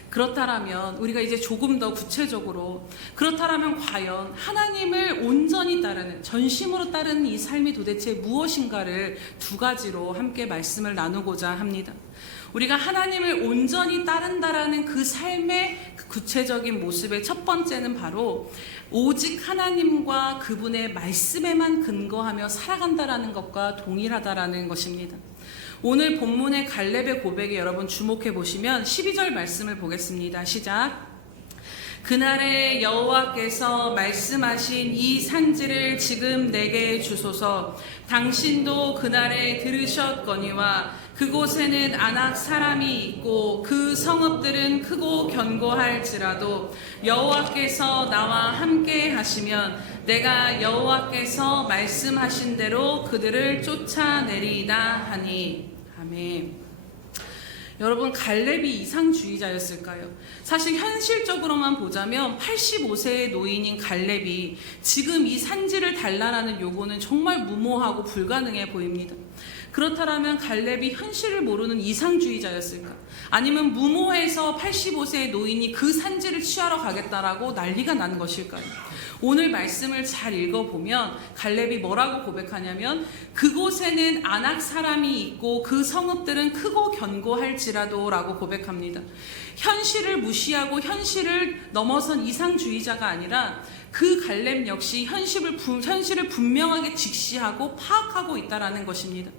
그렇다면 우리가 이제 조금 더 구체적으로, 그렇다면 과연 하나님을 온전히 따르는, 전심으로 따르는 이 삶이 도대체 무엇인가를 두 가지로 함께 말씀을 나누고자 합니다. 우리가 하나님을 온전히 따른다라는 그 삶의 구체적인 모습의 첫 번째는 바로 오직 하나님과 그분의 말씀에만 근거하며 살아간다라는 것과 동일하다라는 것입니다. 오늘 본문의 갈렙의 고백에 여러분 주목해 보시면 12절 말씀을 보겠습니다. 시작. 그날에 여호와께서 말씀하신 이 산지를 지금 내게 주소서. 당신도 그날에 들으셨거니와 그곳에는 아낙 사람이 있고 그 성읍들은 크고 견고할지라도 여호와께서 나와 함께 하시면 내가 여호와께서 말씀하신 대로 그들을 쫓아내리이다 하니. 아멘. 여러분, 갈렙이 이상주의자였을까요? 사실 현실적으로만 보자면 85세의 노인인 갈렙이 지금 이 산지를 달라라는 요구는 정말 무모하고 불가능해 보입니다. 그렇다면 갈렙이 현실을 모르는 이상주의자였을까? 아니면 무모해서 85세의 노인이 그 산지를 취하러 가겠다라고 난리가 난 것일까요? 오늘 말씀을 잘 읽어보면 갈렙이 뭐라고 고백하냐면 그곳에는 아낙 사람이 있고 그 성읍들은 크고 견고할지라도 라고 고백합니다. 현실을 무시하고 현실을 넘어선 이상주의자가 아니라 그 갈렙 역시 현실을 분명하게 직시하고 파악하고 있다는 것입니다.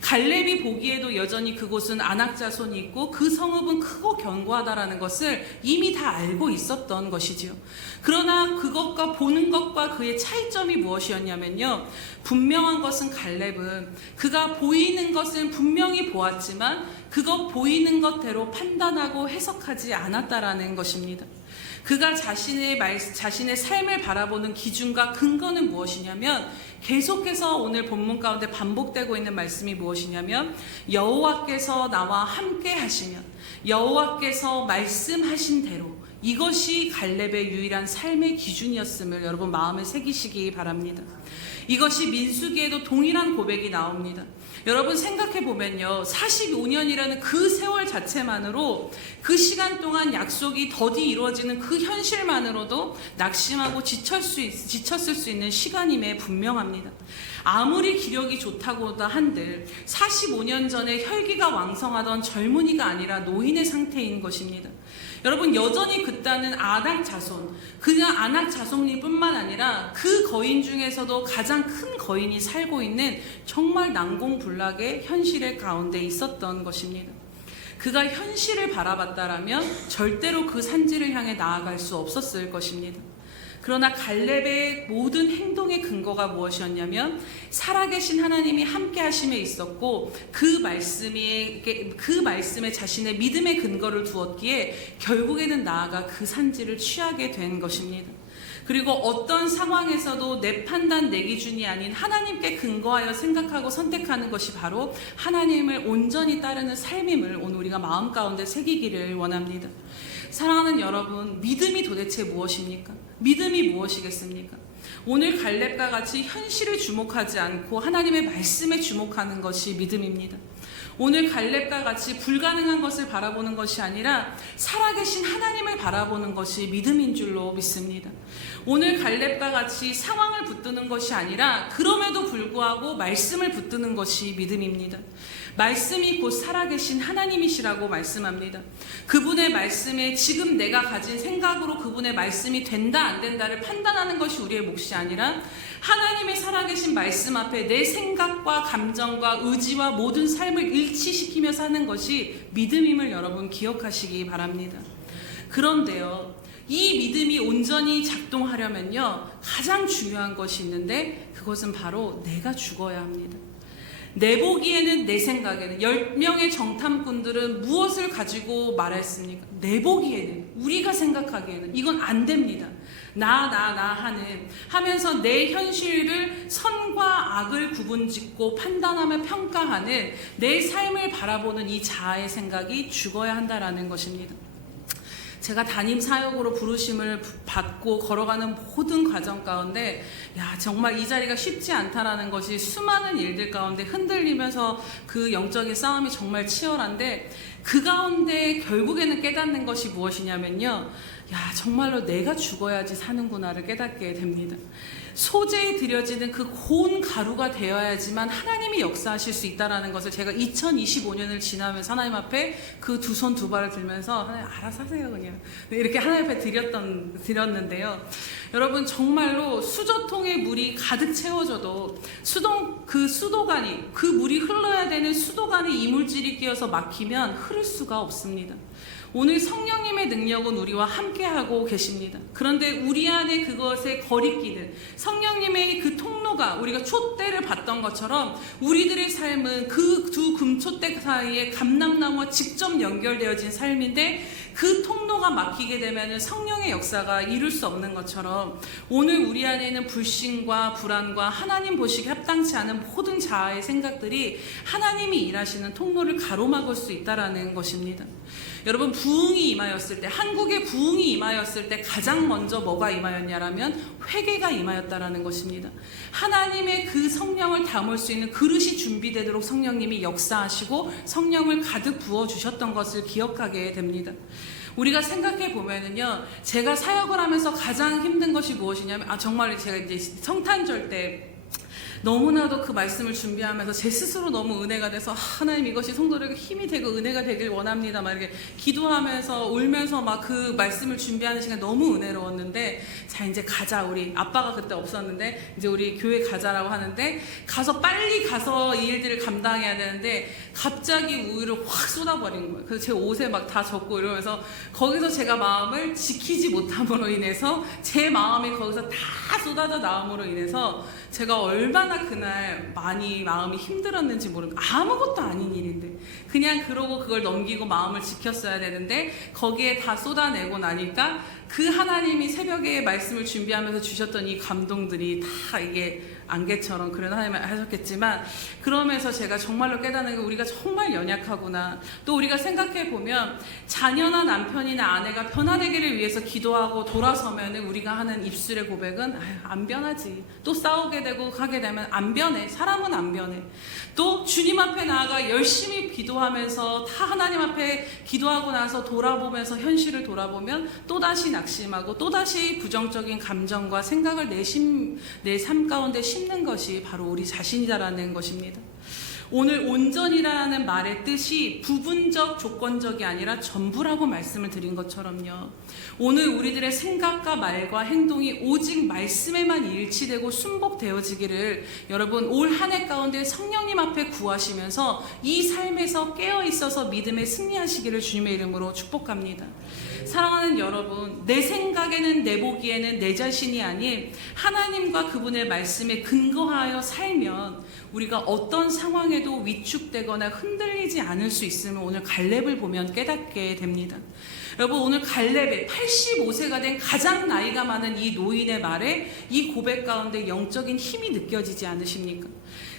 갈렙이 보기에도 여전히 그곳은 아낙 자손이 있고 그 성읍은 크고 견고하다라는 것을 이미 다 알고 있었던 것이지요. 그러나 그것과 보는 것과 그의 차이점이 무엇이었냐면요, 분명한 것은 갈렙은 그가 보이는 것은 분명히 보았지만 그것 보이는 것대로 판단하고 해석하지 않았다라는 것입니다. 그가 자신의 삶을 바라보는 기준과 근거는 무엇이냐면 계속해서 오늘 본문 가운데 반복되고 있는 말씀이 무엇이냐면 여호와께서 나와 함께 하시면, 여호와께서 말씀하신 대로, 이것이 갈렙의 유일한 삶의 기준이었음을 여러분 마음에 새기시기 바랍니다. 이것이 민수기에도 동일한 고백이 나옵니다. 여러분 생각해보면요, 45년이라는 그 세월 자체만으로 그 시간 동안 약속이 더디 이루어지는 그 현실만으로도 낙심하고 지쳤을 수 있는 시간임에 분명합니다. 아무리 기력이 좋다고도 한들 45년 전에 혈기가 왕성하던 젊은이가 아니라 노인의 상태인 것입니다. 여러분, 여전히 그 땅은 아낙 자손, 그냥 아낙 자손일 뿐만 아니라 그 거인 중에서도 가장 큰 거인이 살고 있는 정말 난공불락의 현실의 가운데 있었던 것입니다. 그가 현실을 바라봤다라면 절대로 그 산지를 향해 나아갈 수 없었을 것입니다. 그러나 갈렙의 모든 행동의 근거가 무엇이었냐면 살아계신 하나님이 함께 하심에 있었고 그 말씀에 자신의 믿음의 근거를 두었기에 결국에는 나아가 그 산지를 취하게 된 것입니다. 그리고 어떤 상황에서도 내 판단, 내 기준이 아닌 하나님께 근거하여 생각하고 선택하는 것이 바로 하나님을 온전히 따르는 삶임을 오늘 우리가 마음 가운데 새기기를 원합니다. 사랑하는 여러분, 믿음이 도대체 무엇입니까? 믿음이 무엇이겠습니까? 오늘 갈렙과 같이 현실을 주목하지 않고 하나님의 말씀에 주목하는 것이 믿음입니다. 오늘 갈렙과 같이 불가능한 것을 바라보는 것이 아니라 살아계신 하나님을 바라보는 것이 믿음인 줄로 믿습니다. 오늘 갈렙과 같이 상황을 붙드는 것이 아니라 그럼에도 불구하고 말씀을 붙드는 것이 믿음입니다. 말씀이 곧 살아계신 하나님이시라고 말씀합니다. 그분의 말씀에 지금 내가 가진 생각으로 그분의 말씀이 된다 안 된다를 판단하는 것이 우리의 몫이 아니라 하나님의 살아계신 말씀 앞에 내 생각과 감정과 의지와 모든 삶을 일치시키며 사는 것이 믿음임을 여러분 기억하시기 바랍니다. 그런데요, 이 믿음이 온전히 작동하려면요, 가장 중요한 것이 있는데 그것은 바로 내가 죽어야 합니다. 내 보기에는, 내 생각에는 10명의 정탐꾼들은 무엇을 가지고 말했습니까? 내 보기에는, 우리가 생각하기에는 이건 안 됩니다. 나 하면서 내 현실을 선과 악을 구분짓고 판단하며 평가하는 내 삶을 바라보는 이 자아의 생각이 죽어야 한다라는 것입니다. 제가 담임 사역으로 부르심을 받고 걸어가는 모든 과정 가운데 정말 이 자리가 쉽지 않다라는 것이 수많은 일들 가운데 흔들리면서 그 영적인 싸움이 정말 치열한데 그 가운데 결국에는 깨닫는 것이 무엇이냐면요, 정말로 내가 죽어야지 사는구나를 깨닫게 됩니다. 소재에 들여지는 그 고운 가루가 되어야지만 하나님이 역사하실 수 있다는 것을 제가 2025년을 지나면서 하나님 앞에 그 두 손 두 발을 들면서 하나님 알아서 하세요 그냥 이렇게 하나님 앞에 드렸는데요. 여러분, 정말로 수저통에 물이 가득 채워져도 그 수도관이, 그 물이 흘러야 되는 수도관에 이물질이 끼어서 막히면 흐를 수가 없습니다. 오늘 성령님의 능력은 우리와 함께하고 계십니다. 그런데 우리 안에 그것에 거리끼는 성령님의 그 통로가 우리가 촛대를 봤던 것처럼 우리들의 삶은 그 두 금촛대 사이에 감람나무와 직접 연결되어진 삶인데 그 통로가 막히게 되면 성령의 역사가 이룰 수 없는 것처럼 오늘 우리 안에 있는 불신과 불안과 하나님 보시기에 합당치 않은 모든 자아의 생각들이 하나님이 일하시는 통로를 가로막을 수 있다는 것입니다. 여러분, 부흥이 임하였을 때, 한국의 부흥이 임하였을 때 가장 먼저 뭐가 임하였냐라면 회개가 임하였다라는 것입니다. 하나님의 그 성령을 담을 수 있는 그릇이 준비되도록 성령님이 역사하시고 성령을 가득 부어주셨던 것을 기억하게 됩니다. 우리가 생각해 보면은요, 제가 사역을 하면서 가장 힘든 것이 무엇이냐면, 정말 제가 이제 성탄절 때 너무나도 그 말씀을 준비하면서 제 스스로 너무 은혜가 돼서 하나님 이것이 성도들에게 힘이 되고 은혜가 되길 원합니다 막 이렇게 기도하면서 울면서 막 그 말씀을 준비하는 시간 너무 은혜로웠는데, 자 이제 가자, 우리 아빠가 그때 없었는데 이제 우리 교회 가자라고 하는데 빨리 가서 이 일들을 감당해야 되는데 갑자기 우유를 확 쏟아버린 거예요. 그래서 제 옷에 막 다 젖고 이러면서 거기서 제가 마음을 지키지 못함으로 인해서 제 마음이 거기서 다 쏟아져 나옴으로 인해서 제가 얼마나 그날 많이 마음이 힘들었는지 모르고, 아무것도 아닌 일인데 그냥 그러고 그걸 넘기고 마음을 지켰어야 되는데 거기에 다 쏟아내고 나니까 그 하나님이 새벽에 말씀을 준비하면서 주셨던 이 감동들이 다 이게 안개처럼 그런 하나님을 하셨겠지만, 그러면서 제가 정말로 깨닫는 게 우리가 정말 연약하구나. 또 우리가 생각해 보면 자녀나 남편이나 아내가 변화되기를 위해서 기도하고 돌아서면 우리가 하는 입술의 고백은 안 변하지. 또 싸우게 되고 가게 되면 안 변해. 사람은 안 변해. 또 주님 앞에 나아가 열심히 기도하면서 다 하나님 앞에 기도하고 나서 돌아보면서 현실을 돌아보면 또다시 낙심하고 또다시 부정적인 감정과 생각을 내 삶 가운데 심는 것이 바로 우리 자신이다라는 것입니다. 오늘 온전이라는 말의 뜻이 부분적, 조건적이 아니라 전부라고 말씀을 드린 것처럼요, 오늘 우리들의 생각과 말과 행동이 오직 말씀에만 일치되고 순복되어지기를 여러분 올 한 해 가운데 성령님 앞에 구하시면서 이 삶에서 깨어있어서 믿음에 승리하시기를 주님의 이름으로 축복합니다. 사랑하는 여러분, 내 생각에는, 내 보기에는 내 자신이 아닌 하나님과 그분의 말씀에 근거하여 살면 우리가 어떤 상황에 상황에도 위축되거나 흔들리지 않을 수 있음을 오늘 갈렙을 보면 깨닫게 됩니다. 여러분, 오늘 갈렙의 85세가 된 가장 나이가 많은 이 노인의 말에 이 고백 가운데 영적인 힘이 느껴지지 않으십니까?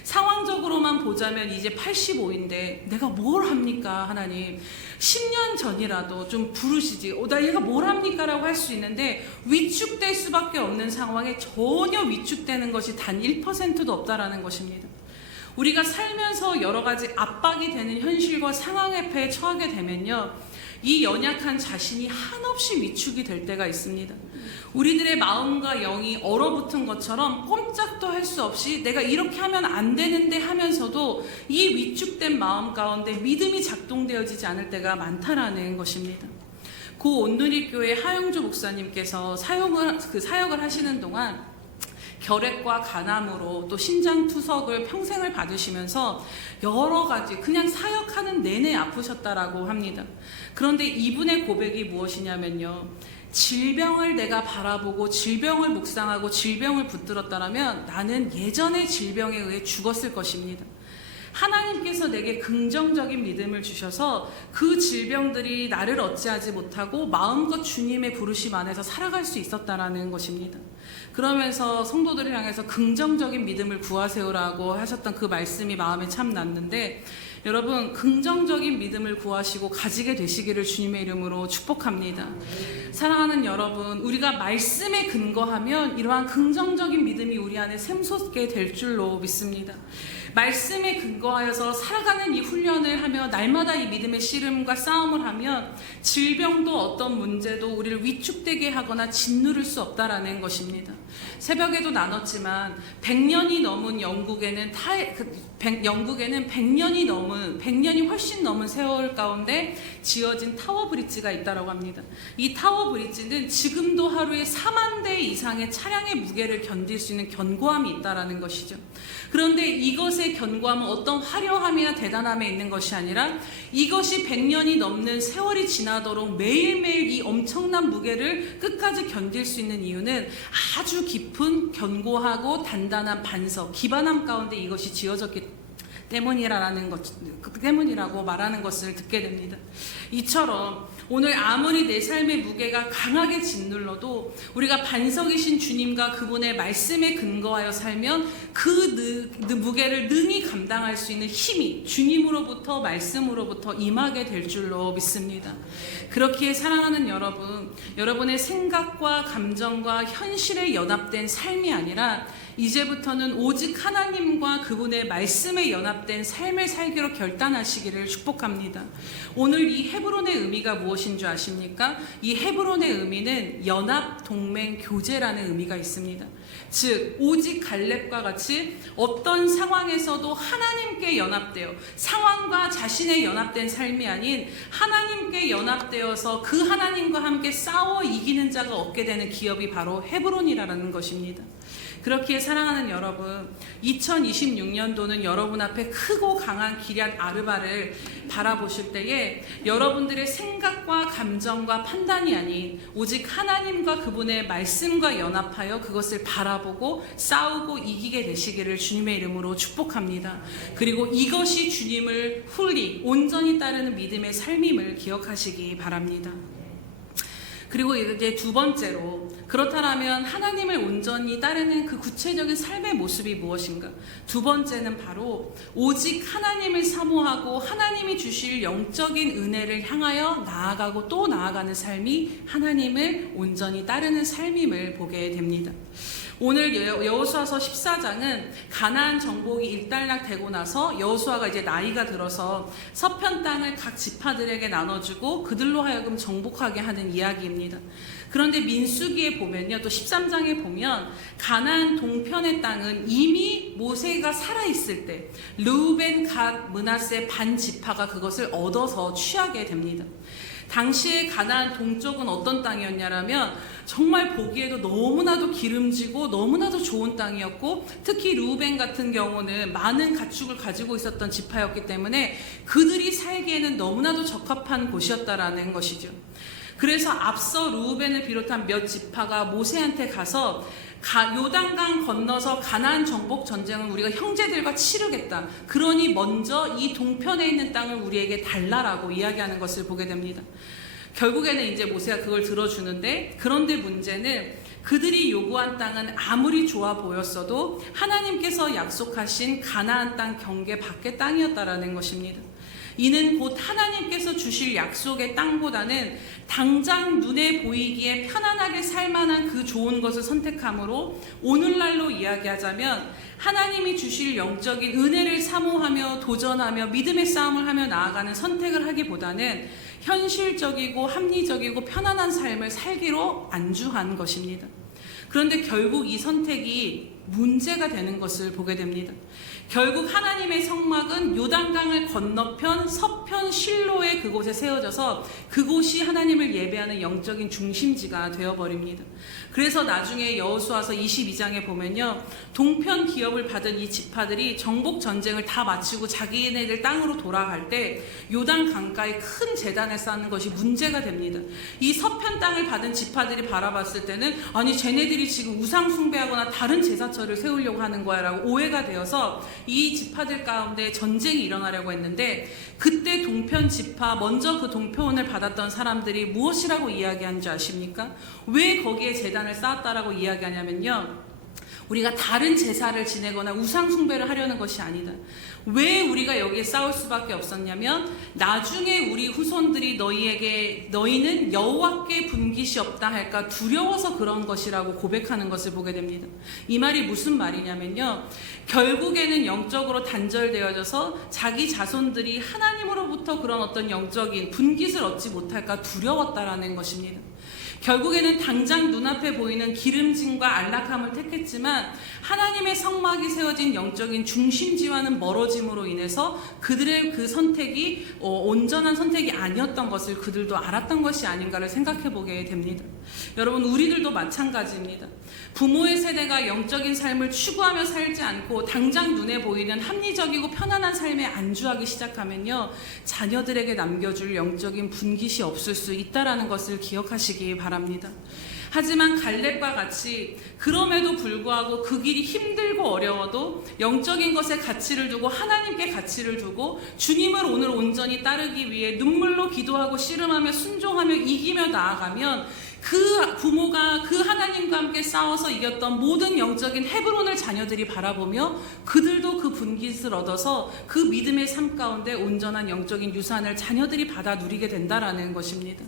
상황적으로만 보자면 이제 85인데 내가 뭘 합니까 하나님, 10년 전이라도 좀 부르시지, 나 얘가 뭘 합니까 라고 할 수 있는데 위축될 수밖에 없는 상황에 전혀 위축되는 것이 단 1%도 없다라는 것입니다. 우리가 살면서 여러 가지 압박이 되는 현실과 상황 앞에 처하게 되면요, 이 연약한 자신이 한없이 위축이 될 때가 있습니다. 우리들의 마음과 영이 얼어붙은 것처럼 꼼짝도 할 수 없이 내가 이렇게 하면 안 되는데 하면서도 이 위축된 마음 가운데 믿음이 작동되어지지 않을 때가 많다라는 것입니다. 고 온누리교회 하영주 목사님께서 사역을 하시는 동안 결핵과 간암으로 또 신장투석을 평생을 받으시면서 여러 가지 그냥 사역하는 내내 아프셨다라고 합니다. 그런데 이분의 고백이 무엇이냐면요, 질병을 내가 바라보고 질병을 묵상하고 질병을 붙들었다라면 나는 예전의 질병에 의해 죽었을 것입니다. 하나님께서 내게 긍정적인 믿음을 주셔서 그 질병들이 나를 어찌하지 못하고 마음껏 주님의 부르심 안에서 살아갈 수 있었다라는 것입니다. 그러면서 성도들을 향해서 긍정적인 믿음을 구하세요라고 하셨던 그 말씀이 마음에 참 났는데, 여러분, 긍정적인 믿음을 구하시고 가지게 되시기를 주님의 이름으로 축복합니다. 사랑하는 여러분, 우리가 말씀에 근거하면 이러한 긍정적인 믿음이 우리 안에 샘솟게 될 줄로 믿습니다. 말씀에 근거하여서 살아가는 이 훈련을 하며 날마다 이 믿음의 씨름과 싸움을 하면 질병도 어떤 문제도 우리를 위축되게 하거나 짓누를 수 없다라는 것입니다. 새벽에도 나눴지만 100년이 넘은 영국에는 100년이 훨씬 넘은 세월 가운데 지어진 타워 브릿지가 있다고 합니다. 이 타워 브릿지는 지금도 하루에 4만 대 이상의 차량의 무게를 견딜 수 있는 견고함이 있다는 것이죠. 그런데 이것의 견고함은 어떤 화려함이나 대단함에 있는 것이 아니라 이것이 100년이 넘는 세월이 지나도록 매일매일 이 엄청난 무게를 끝까지 견딜 수 있는 이유는 아주 깊은 견고하고 단단한 반석, 기반함 가운데 이것이 지어졌기 때문이라고 말하는 것을 듣게 됩니다. 이처럼 오늘 아무리 내 삶의 무게가 강하게 짓눌러도 우리가 반석이신 주님과 그분의 말씀에 근거하여 살면 그 무게를 능히 감당할 수 있는 힘이 주님으로부터 말씀으로부터 임하게 될 줄로 믿습니다. 그렇기에 사랑하는 여러분, 여러분의 생각과 감정과 현실에 연합된 삶이 아니라 이제부터는 오직 하나님과 그분의 말씀에 연합된 삶을 살기로 결단하시기를 축복합니다. 오늘 이 헤브론의 의미가 무엇인 줄 아십니까? 이 헤브론의 의미는 연합, 동맹, 교제라는 의미가 있습니다. 즉 오직 갈렙과 같이 어떤 상황에서도 하나님께 연합되어 상황과 자신의 연합된 삶이 아닌 하나님께 연합되어서 그 하나님과 함께 싸워 이기는 자가 얻게 되는 기업이 바로 헤브론이라는 것입니다. 그렇기에 사랑하는 여러분, 2026년도는 여러분 앞에 크고 강한 기럇 아르바를 바라보실 때에 여러분들의 생각과 감정과 판단이 아닌 오직 하나님과 그분의 말씀과 연합하여 그것을 바라보고 싸우고 이기게 되시기를 주님의 이름으로 축복합니다. 그리고 이것이 주님을 훌리 온전히 따르는 믿음의 삶임을 기억하시기 바랍니다. 그리고 이제 두 번째로, 그렇다면 하나님을 온전히 따르는 그 구체적인 삶의 모습이 무엇인가? 두 번째는 바로 오직 하나님을 사모하고 하나님이 주실 영적인 은혜를 향하여 나아가고 또 나아가는 삶이 하나님을 온전히 따르는 삶임을 보게 됩니다. 오늘 여호수아서 14장은 가나안 정복이 일단락되고 나서 여호수아가 이제 나이가 들어서 서편 땅을 각 지파들에게 나눠주고 그들로 하여금 정복하게 하는 이야기입니다. 그런데 민수기에 보면요, 또 13장에 보면 가나안 동편의 땅은 이미 모세가 살아있을 때 르우벤, 갓, 므낫세 반 지파가 그것을 얻어서 취하게 됩니다. 당시에 가나안 동쪽은 어떤 땅이었냐라면 정말 보기에도 너무나도 기름지고 너무나도 좋은 땅이었고, 특히 르우벤 같은 경우는 많은 가축을 가지고 있었던 지파였기 때문에 그들이 살기에는 너무나도 적합한 곳이었다라는 것이죠. 그래서 앞서 르우벤을 비롯한 몇 지파가 모세한테 가서 요단강 건너서 가나안 정복 전쟁은 우리가 형제들과 치르겠다. 그러니 먼저 이 동편에 있는 땅을 우리에게 달라라고 이야기하는 것을 보게 됩니다. 결국에는 이제 모세가 그걸 들어주는데, 그런데 문제는 그들이 요구한 땅은 아무리 좋아 보였어도 하나님께서 약속하신 가나안 땅 경계 밖의 땅이었다라는 것입니다. 이는 곧 하나님께서 주실 약속의 땅보다는 당장 눈에 보이기에 편안하게 살만한 그 좋은 것을 선택함으로, 오늘날로 이야기하자면 하나님이 주실 영적인 은혜를 사모하며 도전하며 믿음의 싸움을 하며 나아가는 선택을 하기보다는 현실적이고 합리적이고 편안한 삶을 살기로 안주한 것입니다. 그런데 결국 이 선택이 문제가 되는 것을 보게 됩니다. 결국 하나님의 성막은 요단강을 건너편 서편 실로의 그곳에 세워져서 그곳이 하나님을 예배하는 영적인 중심지가 되어버립니다. 그래서 나중에 여호수아서 22장에 보면요, 동편 기업을 받은 이 지파들이 정복 전쟁을 다 마치고 자기네들 땅으로 돌아갈 때 요단 강가에 큰 제단을 쌓는 것이 문제가 됩니다. 이 서편 땅을 받은 지파들이 바라봤을 때는, 아니 쟤네들이 지금 우상 숭배하거나 다른 제사처를 세우려고 하는 거야 라고 오해가 되어서 이 지파들 가운데 전쟁이 일어나려고 했는데, 그때 동편 지파, 먼저 그 동편을 받았던 사람들이 무엇이라고 이야기한 줄 아십니까? 왜 거기에 제단을 쌓았다라고 이야기하냐면요, 우리가 다른 제사를 지내거나 우상 숭배를 하려는 것이 아니다. 왜 우리가 여기에 싸울 수밖에 없었냐면, 나중에 우리 후손들이 너희는 여호와께 분깃이 없다 할까 두려워서 그런 것이라고 고백하는 것을 보게 됩니다. 이 말이 무슨 말이냐면요, 결국에는 영적으로 단절되어져서 자기 자손들이 하나님으로부터 그런 어떤 영적인 분깃을 얻지 못할까 두려웠다라는 것입니다. 결국에는 당장 눈앞에 보이는 기름짐과 안락함을 택했지만 하나님의 성막이 세워진 영적인 중심지와는 멀어짐으로 인해서 그들의 그 선택이 온전한 선택이 아니었던 것을 그들도 알았던 것이 아닌가를 생각해 보게 됩니다. 여러분, 우리들도 마찬가지입니다. 부모의 세대가 영적인 삶을 추구하며 살지 않고 당장 눈에 보이는 합리적이고 편안한 삶에 안주하기 시작하면요, 자녀들에게 남겨줄 영적인 분깃이 없을 수 있다는 것을 기억하시기 바랍니다. 하지만 갈렙과 같이 그럼에도 불구하고 그 길이 힘들고 어려워도 영적인 것에 가치를 두고 하나님께 가치를 두고 주님을 오늘 온전히 따르기 위해 눈물로 기도하고 씨름하며 순종하며 이기며 나아가면, 그 부모가 그 하나님과 함께 싸워서 이겼던 모든 영적인 헤브론을 자녀들이 바라보며 그들도 그 분깃을 얻어서 그 믿음의 삶 가운데 온전한 영적인 유산을 자녀들이 받아 누리게 된다라는 것입니다.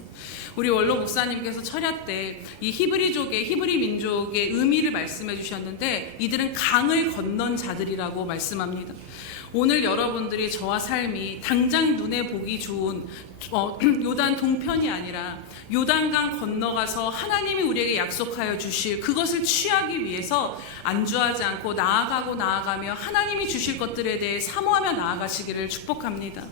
우리 원로 목사님께서 철야 때 이 히브리 민족의 의미를 말씀해 주셨는데, 이들은 강을 건넌 자들이라고 말씀합니다. 오늘 여러분들이 저와 삶이 당장 눈에 보기 좋은 요단 동편이 아니라 요단강 건너가서 하나님이 우리에게 약속하여 주실 그것을 취하기 위해서 안주하지 않고 나아가며 하나님이 주실 것들에 대해 사모하며 나아가시기를 축복합니다.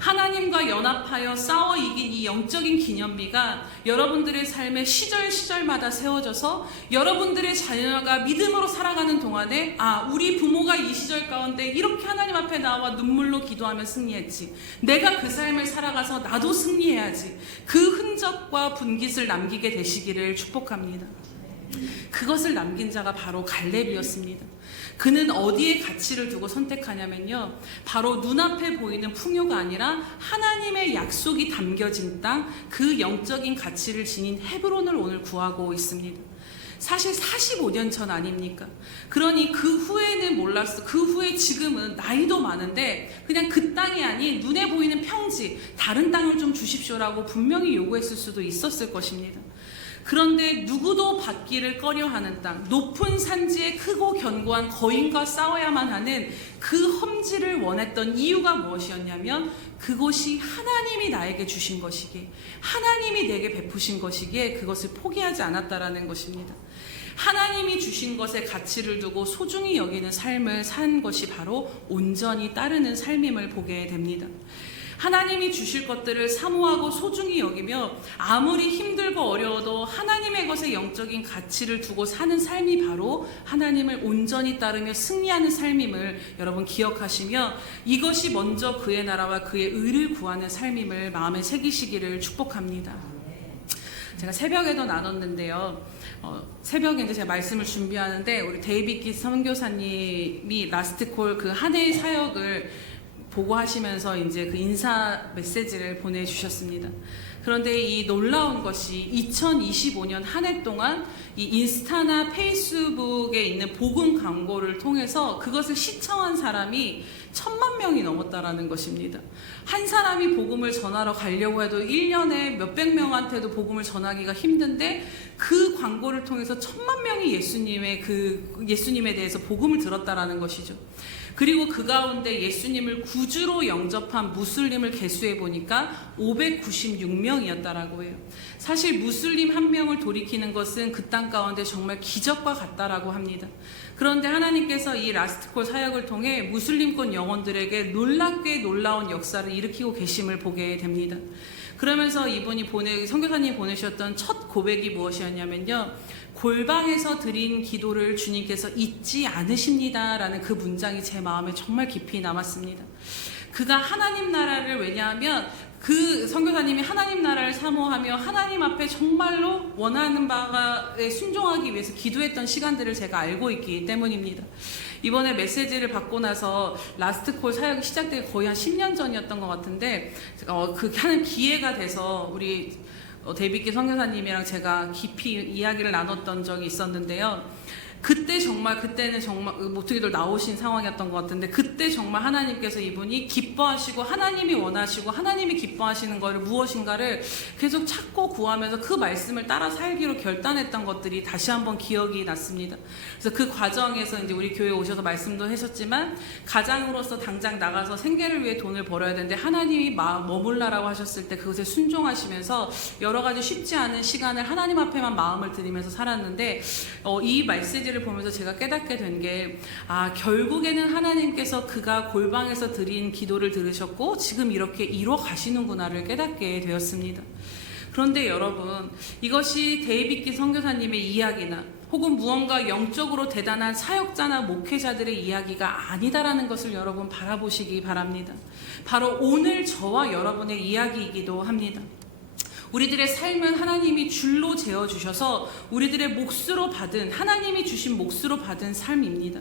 하나님과 연합하여 싸워 이긴 이 영적인 기념비가 여러분들의 삶의 시절마다 세워져서 여러분들의 자녀가 믿음으로 살아가는 동안에, 우리 부모가 이 시절 가운데 이렇게 하나님 앞에 나와 눈물로 기도하며 승리했지, 내가 그 삶을 살아가서 나도 승리해야지, 그 흔적과 분깃을 남기게 되시기를 축복합니다. 그것을 남긴 자가 바로 갈렙이었습니다. 그는 어디에 가치를 두고 선택하냐면요, 바로 눈앞에 보이는 풍요가 아니라 하나님의 약속이 담겨진 땅, 그 영적인 가치를 지닌 헤브론을 오늘 구하고 있습니다. 사실 45년 전 아닙니까? 그러니 그 후에는 몰랐어. 그 후에 지금은 나이도 많은데 그냥 그 땅이 아닌 눈에 보이는 평지, 다른 땅을 좀 주십시오라고 분명히 요구했을 수도 있었을 것입니다. 그런데 누구도 받기를 꺼려하는 땅, 높은 산지에 크고 견고한 거인과 싸워야만 하는 그 험지를 원했던 이유가 무엇이었냐면, 그곳이 하나님이 나에게 주신 것이기에, 하나님이 내게 베푸신 것이기에 그것을 포기하지 않았다라는 것입니다. 하나님이 주신 것에 가치를 두고 소중히 여기는 삶을 산 것이 바로 온전히 따르는 삶임을 보게 됩니다. 하나님이 주실 것들을 사모하고 소중히 여기며 아무리 힘들고 어려워도 하나님의 것에 영적인 가치를 두고 사는 삶이 바로 하나님을 온전히 따르며 승리하는 삶임을 여러분 기억하시며, 이것이 먼저 그의 나라와 그의 의를 구하는 삶임을 마음에 새기시기를 축복합니다. 제가 새벽에도 나눴는데요. 새벽에 이제 제가 말씀을 준비하는데 우리 데이비드 선교사님이 라스트콜 그 한 해의 사역을 보고하시면서 이제 그 인사 메시지를 보내주셨습니다. 그런데 이 놀라운 것이 2025년 한 해 동안 이 인스타나 페이스북에 있는 복음 광고를 통해서 그것을 시청한 사람이 1000만 명이 넘었다라는 것입니다. 한 사람이 복음을 전하러 가려고 해도 1년에 몇백 명한테도 복음을 전하기가 힘든데 그 광고를 통해서 1000만 명이 예수님에 대해서 복음을 들었다라는 것이죠. 그리고 그 가운데 예수님을 구주로 영접한 무슬림을 개수해 보니까 596명이었다라고 해요. 사실 무슬림 한 명을 돌이키는 것은 그 땅 가운데 정말 기적과 같다라고 합니다. 그런데 하나님께서 이 라스트콜 사역을 통해 무슬림권 영혼들에게 놀랍게 놀라운 역사를 일으키고 계심을 보게 됩니다. 그러면서 이분이 선교사님이 보내셨던 첫 고백이 무엇이었냐면요. 골방에서 드린 기도를 주님께서 잊지 않으십니다라는 그 문장이 제 마음에 정말 깊이 남았습니다. 그가 하나님 나라를, 왜냐하면 그 선교사님이 하나님 나라를 사모하며 하나님 앞에 정말로 원하는 바에 순종하기 위해서 기도했던 시간들을 제가 알고 있기 때문입니다. 이번에 메시지를 받고 나서 라스트콜 사역이 시작되기 거의 한 10년 전이었던 것 같은데 그 하는 기회가 돼서 우리 데이비드 선교사님이랑 제가 깊이 이야기를 나눴던 적이 있었는데요. 그때는 정말 어떻게들 나오신 상황이었던 것 같은데 그때 정말 하나님께서 이분이 기뻐하시고 하나님이 원하시고 하나님이 기뻐하시는 것을 무엇인가를 계속 찾고 구하면서 그 말씀을 따라 살기로 결단했던 것들이 다시 한번 기억이 났습니다. 그래서 그 과정에서 이제 우리 교회에 오셔서 말씀도 하셨지만 가장으로서 당장 나가서 생계를 위해 돈을 벌어야 되는데 하나님이 머물라라고 하셨을 때 그것에 순종하시면서 여러 가지 쉽지 않은 시간을 하나님 앞에만 마음을 드리면서 살았는데 이 메시지를 보면서 제가 깨닫게 된 게 결국에는 하나님께서 그가 골방에서 드린 기도를 들으셨고 지금 이렇게 이뤄 가시는구나를 깨닫게 되었습니다. 그런데 여러분, 이것이 데이비드 선교사님의 이야기나 혹은 무언가 영적으로 대단한 사역자나 목회자들의 이야기가 아니다라는 것을 여러분 바라보시기 바랍니다. 바로 오늘 저와 여러분의 이야기이기도 합니다. 우리들의 삶은 하나님이 줄로 재어주셔서 우리들의 몫으로 받은, 하나님이 주신 몫으로 받은 삶입니다.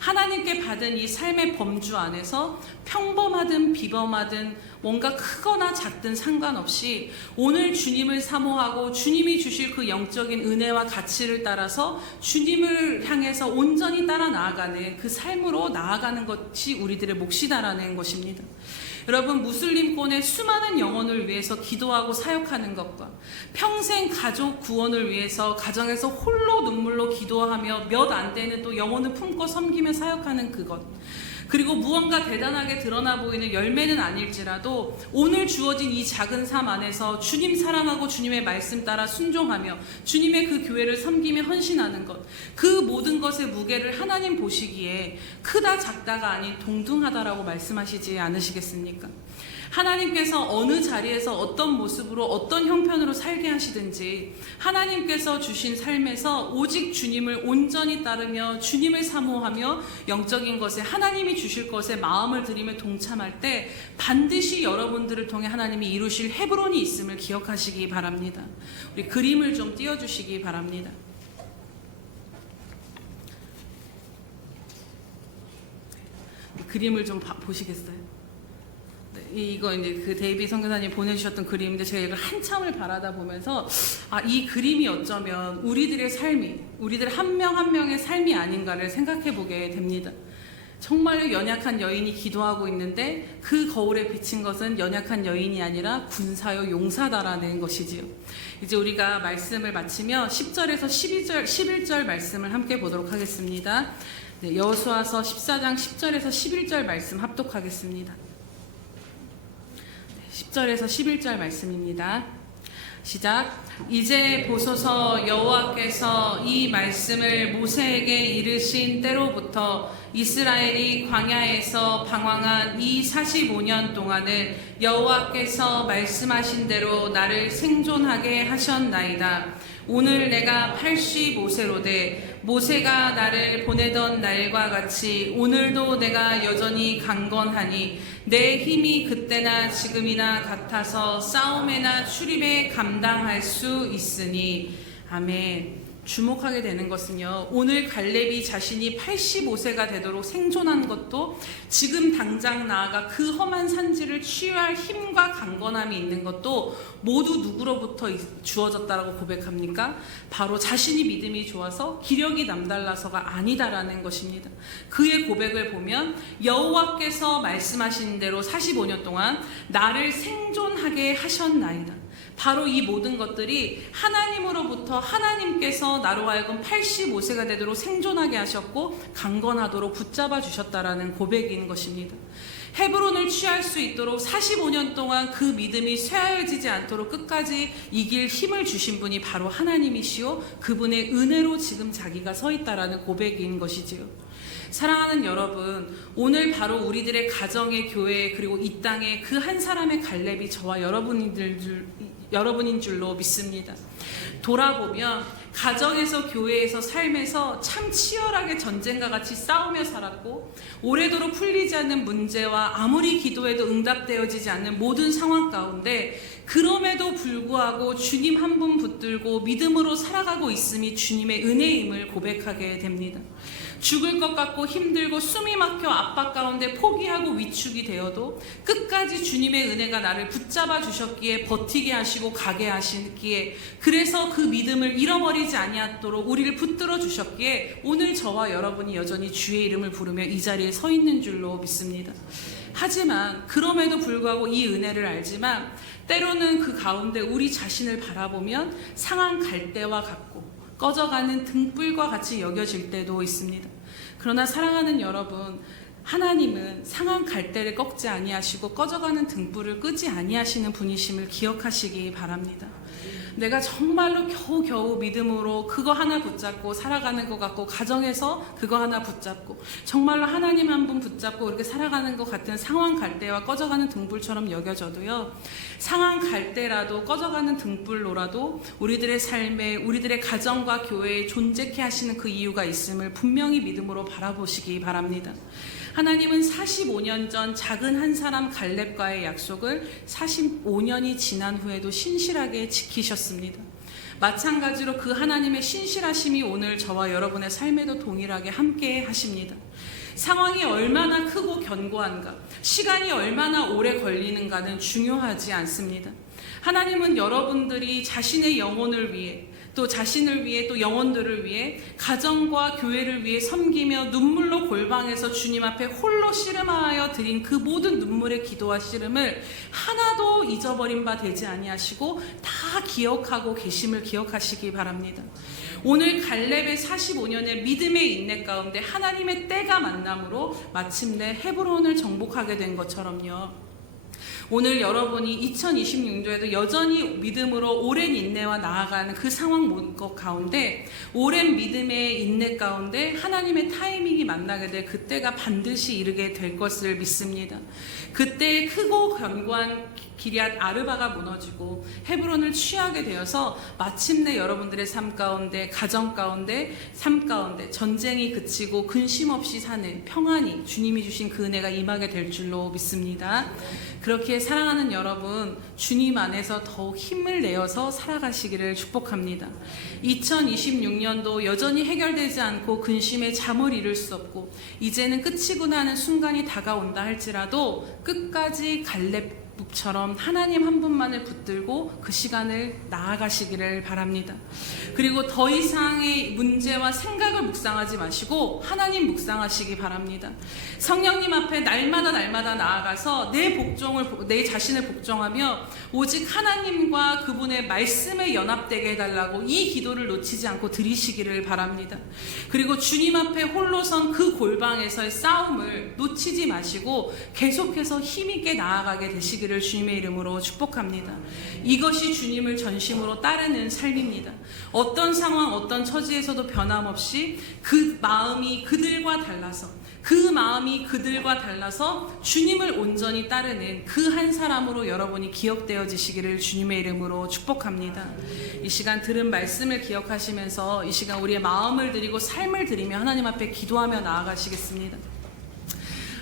하나님께 받은 이 삶의 범주 안에서 평범하든 비범하든 뭔가 크거나 작든 상관없이 오늘 주님을 사모하고 주님이 주실 그 영적인 은혜와 가치를 따라서 주님을 향해서 온전히 따라 나아가는 그 삶으로 나아가는 것이 우리들의 몫이다라는 것입니다. 여러분, 무슬림권의 수많은 영혼을 위해서 기도하고 사역하는 것과 평생 가족 구원을 위해서 가정에서 홀로 눈물로 기도하며 몇 안 되는 또 영혼을 품고 섬기며 사역하는 그것, 그리고 무언가 대단하게 드러나 보이는 열매는 아닐지라도 오늘 주어진 이 작은 삶 안에서 주님 사랑하고 주님의 말씀 따라 순종하며 주님의 그 교회를 섬기며 헌신하는 것, 그 모든 것의 무게를 하나님 보시기에 크다 작다가 아닌 동등하다라고 말씀하시지 않으시겠습니까? 하나님께서 어느 자리에서 어떤 모습으로 어떤 형편으로 살게 하시든지 하나님께서 주신 삶에서 오직 주님을 온전히 따르며 주님을 사모하며 영적인 것에 하나님이 주실 것에 마음을 들이며 동참할 때 반드시 여러분들을 통해 하나님이 이루실 헤브론이 있음을 기억하시기 바랍니다. 우리 그림을 좀 띄워주시기 바랍니다. 그림을 좀 보시겠어요? 이거 이제 그 데이비드 선교사님 보내주셨던 그림인데 제가 이걸 한참을 바라다 보면서 이 그림이 어쩌면 우리들의 삶이, 우리들 한 명 한 명의 삶이 아닌가를 생각해 보게 됩니다. 정말 연약한 여인이 기도하고 있는데 그 거울에 비친 것은 연약한 여인이 아니라 군사요 용사다라는 것이지요. 이제 우리가 말씀을 마치며 10절에서 11절 말씀을 함께 보도록 하겠습니다. 네, 여호수아서 14장 10절에서 11절 말씀 합독하겠습니다. 10절에서 11절 말씀입니다. 시작. 이제 보소서, 여호와께서 이 말씀을 모세에게 이르신 때로부터 이스라엘이 광야에서 방황한 이 45년 동안은 여호와께서 말씀하신 대로 나를 생존하게 하셨나이다. 오늘 내가 85세로되 모세가 나를 보내던 날과 같이 오늘도 내가 여전히 강건하니 내 힘이 그때나 지금이나 같아서 싸움에나 출입에 감당할 수 있으니. 아멘. 주목하게 되는 것은요, 오늘 갈렙이 자신이 85세가 되도록 생존한 것도 지금 당장 나아가 그 험한 산지를 치유할 힘과 강건함이 있는 것도 모두 누구로부터 주어졌다라고 고백합니까? 바로 자신이 믿음이 좋아서 기력이 남달라서가 아니다라는 것입니다. 그의 고백을 보면 여호와께서 말씀하신 대로 45년 동안 나를 생존하게 하셨나이다. 바로 이 모든 것들이 하나님으로부터 하나님께서 나로 하여금 85세가 되도록 생존하게 하셨고 강건하도록 붙잡아 주셨다라는 고백인 것입니다. 헤브론을 취할 수 있도록 45년 동안 그 믿음이 쇠하여지지 않도록 끝까지 이길 힘을 주신 분이 바로 하나님이시오, 그분의 은혜로 지금 자기가 서 있다라는 고백인 것이지요. 사랑하는 여러분, 오늘 바로 우리들의 가정의 교회 그리고 이 땅에 그 한 사람의 갈렙이 저와 여러분인 줄로 믿습니다. 돌아보면 가정에서 교회에서 삶에서 참 치열하게 전쟁과 같이 싸우며 살았고 오래도록 풀리지 않는 문제와 아무리 기도해도 응답되어지지 않는 모든 상황 가운데 그럼에도 불구하고 주님 한 분 붙들고 믿음으로 살아가고 있음이 주님의 은혜임을 고백하게 됩니다. 죽을 것 같고 힘들고 숨이 막혀 압박 가운데 포기하고 위축이 되어도 끝까지 주님의 은혜가 나를 붙잡아 주셨기에 버티게 하시고 가게 하시기에, 그래서 그 믿음을 잃어버리지 아니하도록 우리를 붙들어 주셨기에 오늘 저와 여러분이 여전히 주의 이름을 부르며 이 자리에 서 있는 줄로 믿습니다. 하지만 그럼에도 불구하고 이 은혜를 알지만 때로는 그 가운데 우리 자신을 바라보면 상한 갈대와 같고 꺼져가는 등불과 같이 여겨질 때도 있습니다. 그러나 사랑하는 여러분, 하나님은 상한 갈대를 꺾지 아니하시고 꺼져가는 등불을 끄지 아니하시는 분이심을 기억하시기 바랍니다. 내가 정말로 겨우겨우 믿음으로 그거 하나 붙잡고 살아가는 것 같고, 가정에서 그거 하나 붙잡고 정말로 하나님 한 분 붙잡고 이렇게 살아가는 것 같은 상한 갈대와 꺼져가는 등불처럼 여겨져도요, 상한 갈대라도 꺼져가는 등불로라도 우리들의 삶에, 우리들의 가정과 교회에 존재케 하시는 그 이유가 있음을 분명히 믿음으로 바라보시기 바랍니다. 하나님은 45년 전 작은 한 사람 갈렙과의 약속을 45년이 지난 후에도 신실하게 지키셨습니다. 마찬가지로 그 하나님의 신실하심이 오늘 저와 여러분의 삶에도 동일하게 함께 하십니다. 상황이 얼마나 크고 견고한가, 시간이 얼마나 오래 걸리는가는 중요하지 않습니다. 하나님은 여러분들이 자신의 영혼을 위해, 또 자신을 위해, 또 영혼들을 위해, 가정과 교회를 위해 섬기며 눈물로 골방에서 주님 앞에 홀로 씨름하여 드린 그 모든 눈물의 기도와 씨름을 하나도 잊어버린 바 되지 아니하시고 다 기억하고 계심을 기억하시기 바랍니다. 오늘 갈렙의 45년의 믿음의 인내 가운데 하나님의 때가 만남으로 마침내 헤브론을 정복하게 된 것처럼요, 오늘 여러분이 2026년도에도 여전히 믿음으로 오랜 인내와 나아가는 그 상황 가운데, 오랜 믿음의 인내 가운데 하나님의 타이밍이 만나게 될 그때가 반드시 이르게 될 것을 믿습니다. 그때 크고 견고한 기럇 아르바가 무너지고 헤브론을 취하게 되어서 마침내 여러분들의 삶 가운데, 가정 가운데, 삶 가운데 전쟁이 그치고 근심 없이 사는 평안이, 주님이 주신 그 은혜가 임하게 될 줄로 믿습니다. 그렇게 사랑하는 여러분, 주님 안에서 더욱 힘을 내어서 살아가시기를 축복합니다. 2026년도 여전히 해결되지 않고 근심에 잠을 이룰 수 없고 이제는 끝이구나 하는 순간이 다가온다 할지라도 끝까지 갈렙처럼 하나님 한 분만을 붙들고 그 시간을 나아가시기를 바랍니다. 그리고 더 이상의 문제와 생각을 묵상하지 마시고 하나님 묵상하시기 바랍니다. 성령님 앞에 날마다 나아가서 내 자신을 복종하며 오직 하나님과 그분의 말씀에 연합되게 해달라고 이 기도를 놓치지 않고 드리시기를 바랍니다. 그리고 주님 앞에 홀로 선 그 골방에서의 싸움을 놓치지 마시고 계속해서 힘있게 나아가게 되시기를 되어지시기를 주님의 이름으로 축복합니다. 이것이 주님을 전심으로 따르는 삶입니다. 어떤 상황, 어떤 처지에서도 변함없이 그 마음이 그들과 달라서 주님을 온전히 따르는 그 한 사람으로 여러분이 기억되어지시기를 주님의 이름으로 축복합니다. 이 시간 들은 말씀을 기억하시면서 이 시간 우리의 마음을 드리고 삶을 드리며 하나님 앞에 기도하며 나아가시겠습니다.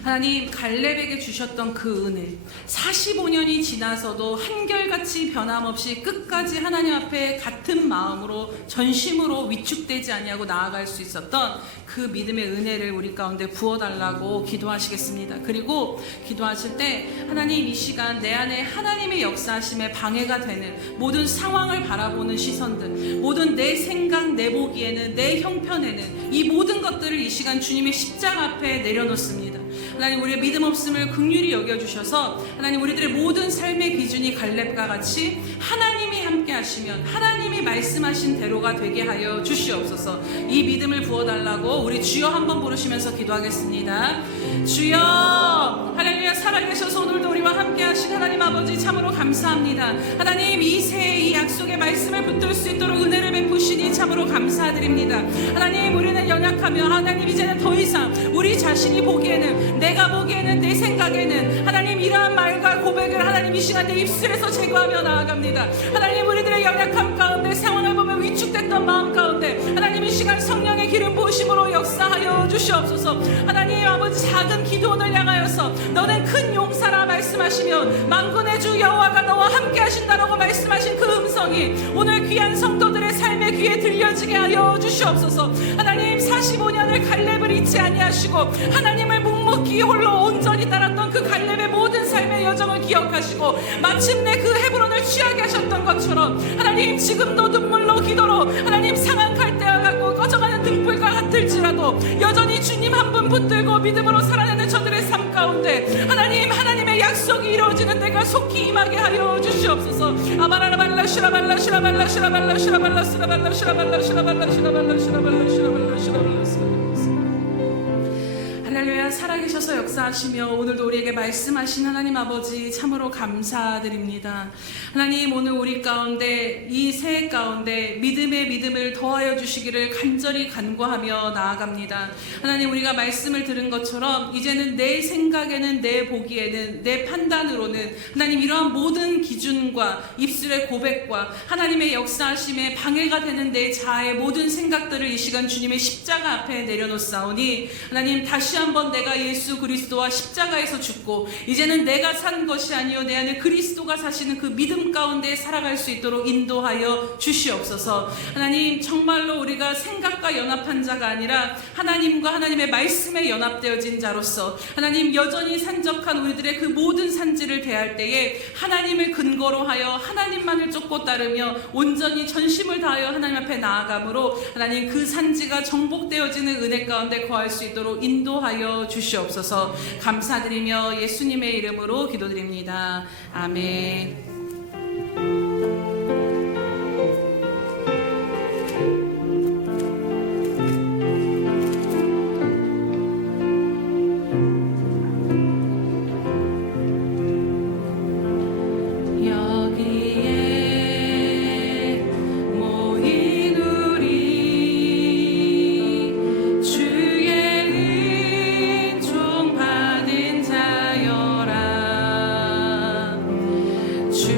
하나님, 갈렙에게 주셨던 그 은혜, 45년이 지나서도 한결같이 변함없이 끝까지 하나님 앞에 같은 마음으로 전심으로 위축되지 아니하고 나아갈 수 있었던 그 믿음의 은혜를 우리 가운데 부어달라고 기도하시겠습니다. 그리고 기도하실 때 하나님, 이 시간 내 안에 하나님의 역사하심에 방해가 되는 모든 상황을 바라보는 시선들, 모든 내 생각, 내 보기에는, 내 형편에는 이 모든 것들을 이 시간 주님의 십자가 앞에 내려놓습니다. 하나님, 우리의 믿음 없음을 긍휼히 여겨주셔서 하나님, 우리들의 모든 삶의 기준이 갈렙과 같이 하나님이 함께 하시면 하나님이 말씀하신 대로가 되게 하여 주시옵소서. 이 믿음을 부어달라고 우리 주여 한번 부르시면서 기도하겠습니다. 주여, 할렐루야. 살아계셔서 오늘도 우리와 함께 하신 하나님 아버지 참으로 감사합니다. 하나님, 이 새해 이 약속의 말씀을 붙들 수 있도록 은혜를 베푸시니 참으로 감사드립니다. 하나님, 우리는 연약하며 하나님 이제는 더 이상 우리 자신이 보기에는, 내가 보기에는, 내 생각에는 하나님 이러한 말과 고백을 하나님 이 시간 내 입술에서 제거하며 나아갑니다. 하나님, 우리들의 연약함 가운데 상황을 보며 위축됐던 마음 가운데 하나님 이 시간 성령의 기름 부으심으로 역사하여 주시옵소서. 하나님 아버지, 작은 기도원을 향하여서 너는 큰 용사라 말씀하시며 만군의 주 여호와가 너와 함께 하신다라고 말씀하신 그 음성이 오늘 귀한 성도들의 삶의 귀에 들려지게 하여 주시옵소서. 하나님, 45년을 갈렙을 잊지 아니하시고 하나님을 묵묵히 홀로 온전히 따랐던 그 갈렙의 모든 삶의 여정을 기억하시고 마침내 그 헤브론을 취하게 하셨던 것처럼 하나님, 지금도 눈물로 기도로 하나님 상한 갈대와 같고 꺼져가는 등불과 같을지라도 여전히 주님 한 분 붙들고 믿음으로 살아내는 저들의 삶 가운데 하나님, 하나님의 약속이 이루어지는 때가 속히 임하게 하여 주시옵소서. 아마라라발라 시라발라 시라발라 시라발라 시라발라 시라발라 시라발라 시라발라 시라발라 시라발라 시라발라 시라발라. 할렐루야. 살아계셔서 역사하시며 오늘도 우리에게 말씀하신 하나님 아버지 참으로 감사드립니다. 하나님, 오늘 우리 가운데 이 새해 가운데 믿음의 믿음을 더하여 주시기를 간절히 간구하며 나아갑니다. 하나님, 우리가 말씀을 들은 것처럼 이제는 내 생각에는, 내 보기에는, 내 판단으로는 하나님 이러한 모든 기준과 입술의 고백과 하나님의 역사하심에 방해가 되는 내 자아의 모든 생각들을 이 시간 주님의 십자가 앞에 내려놓사오니 하나님, 다시 한번 내가 예수 그리스도와 십자가에서 죽고 이제는 내가 산 것이 아니요 내 안에 그리스도가 사시는 그 믿음 가운데 살아갈 수 있도록 인도하여 주시옵소서. 하나님, 정말로 우리가 생각과 연합한 자가 아니라 하나님과 하나님의 말씀에 연합되어진 자로서 하나님, 여전히 산적한 우리들의 그 모든 산지를 대할 때에 하나님을 근거로 하여 하나님만을 쫓고 따르며 온전히 전심을 다하여 하나님 앞에 나아감으로 하나님, 그 산지가 정복되어지는 은혜 가운데 거할 수 있도록 인도하여 주시옵소서. 감사드리며 예수님의 이름으로 기도드립니다. 아멘. 주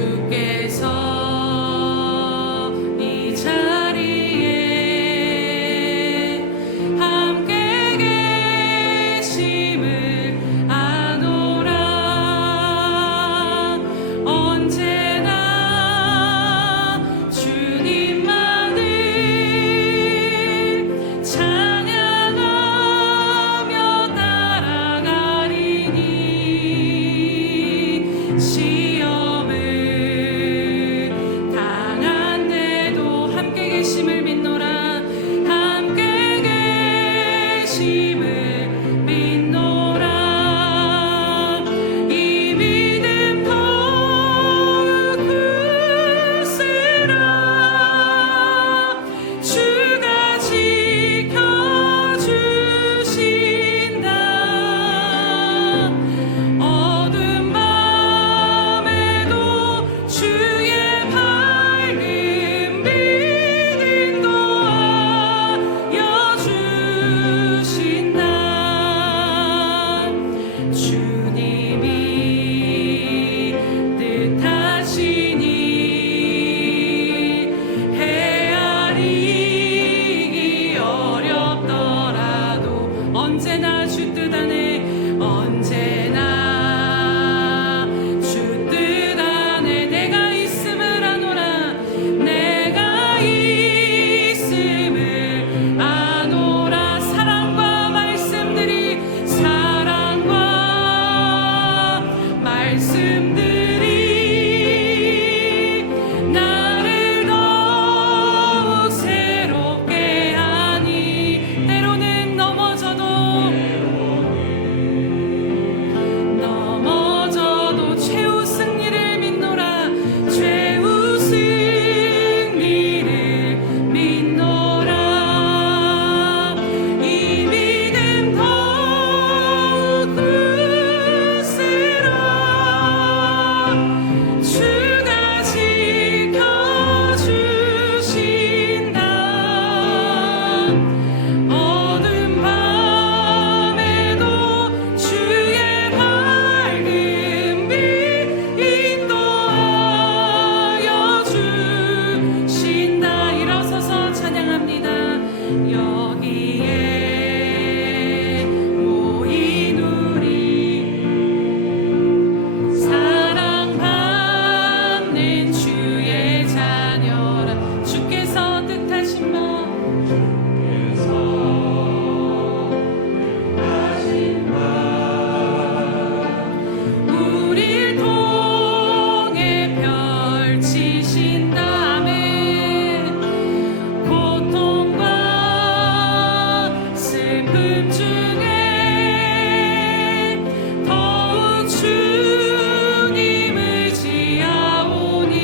주님을 지하오니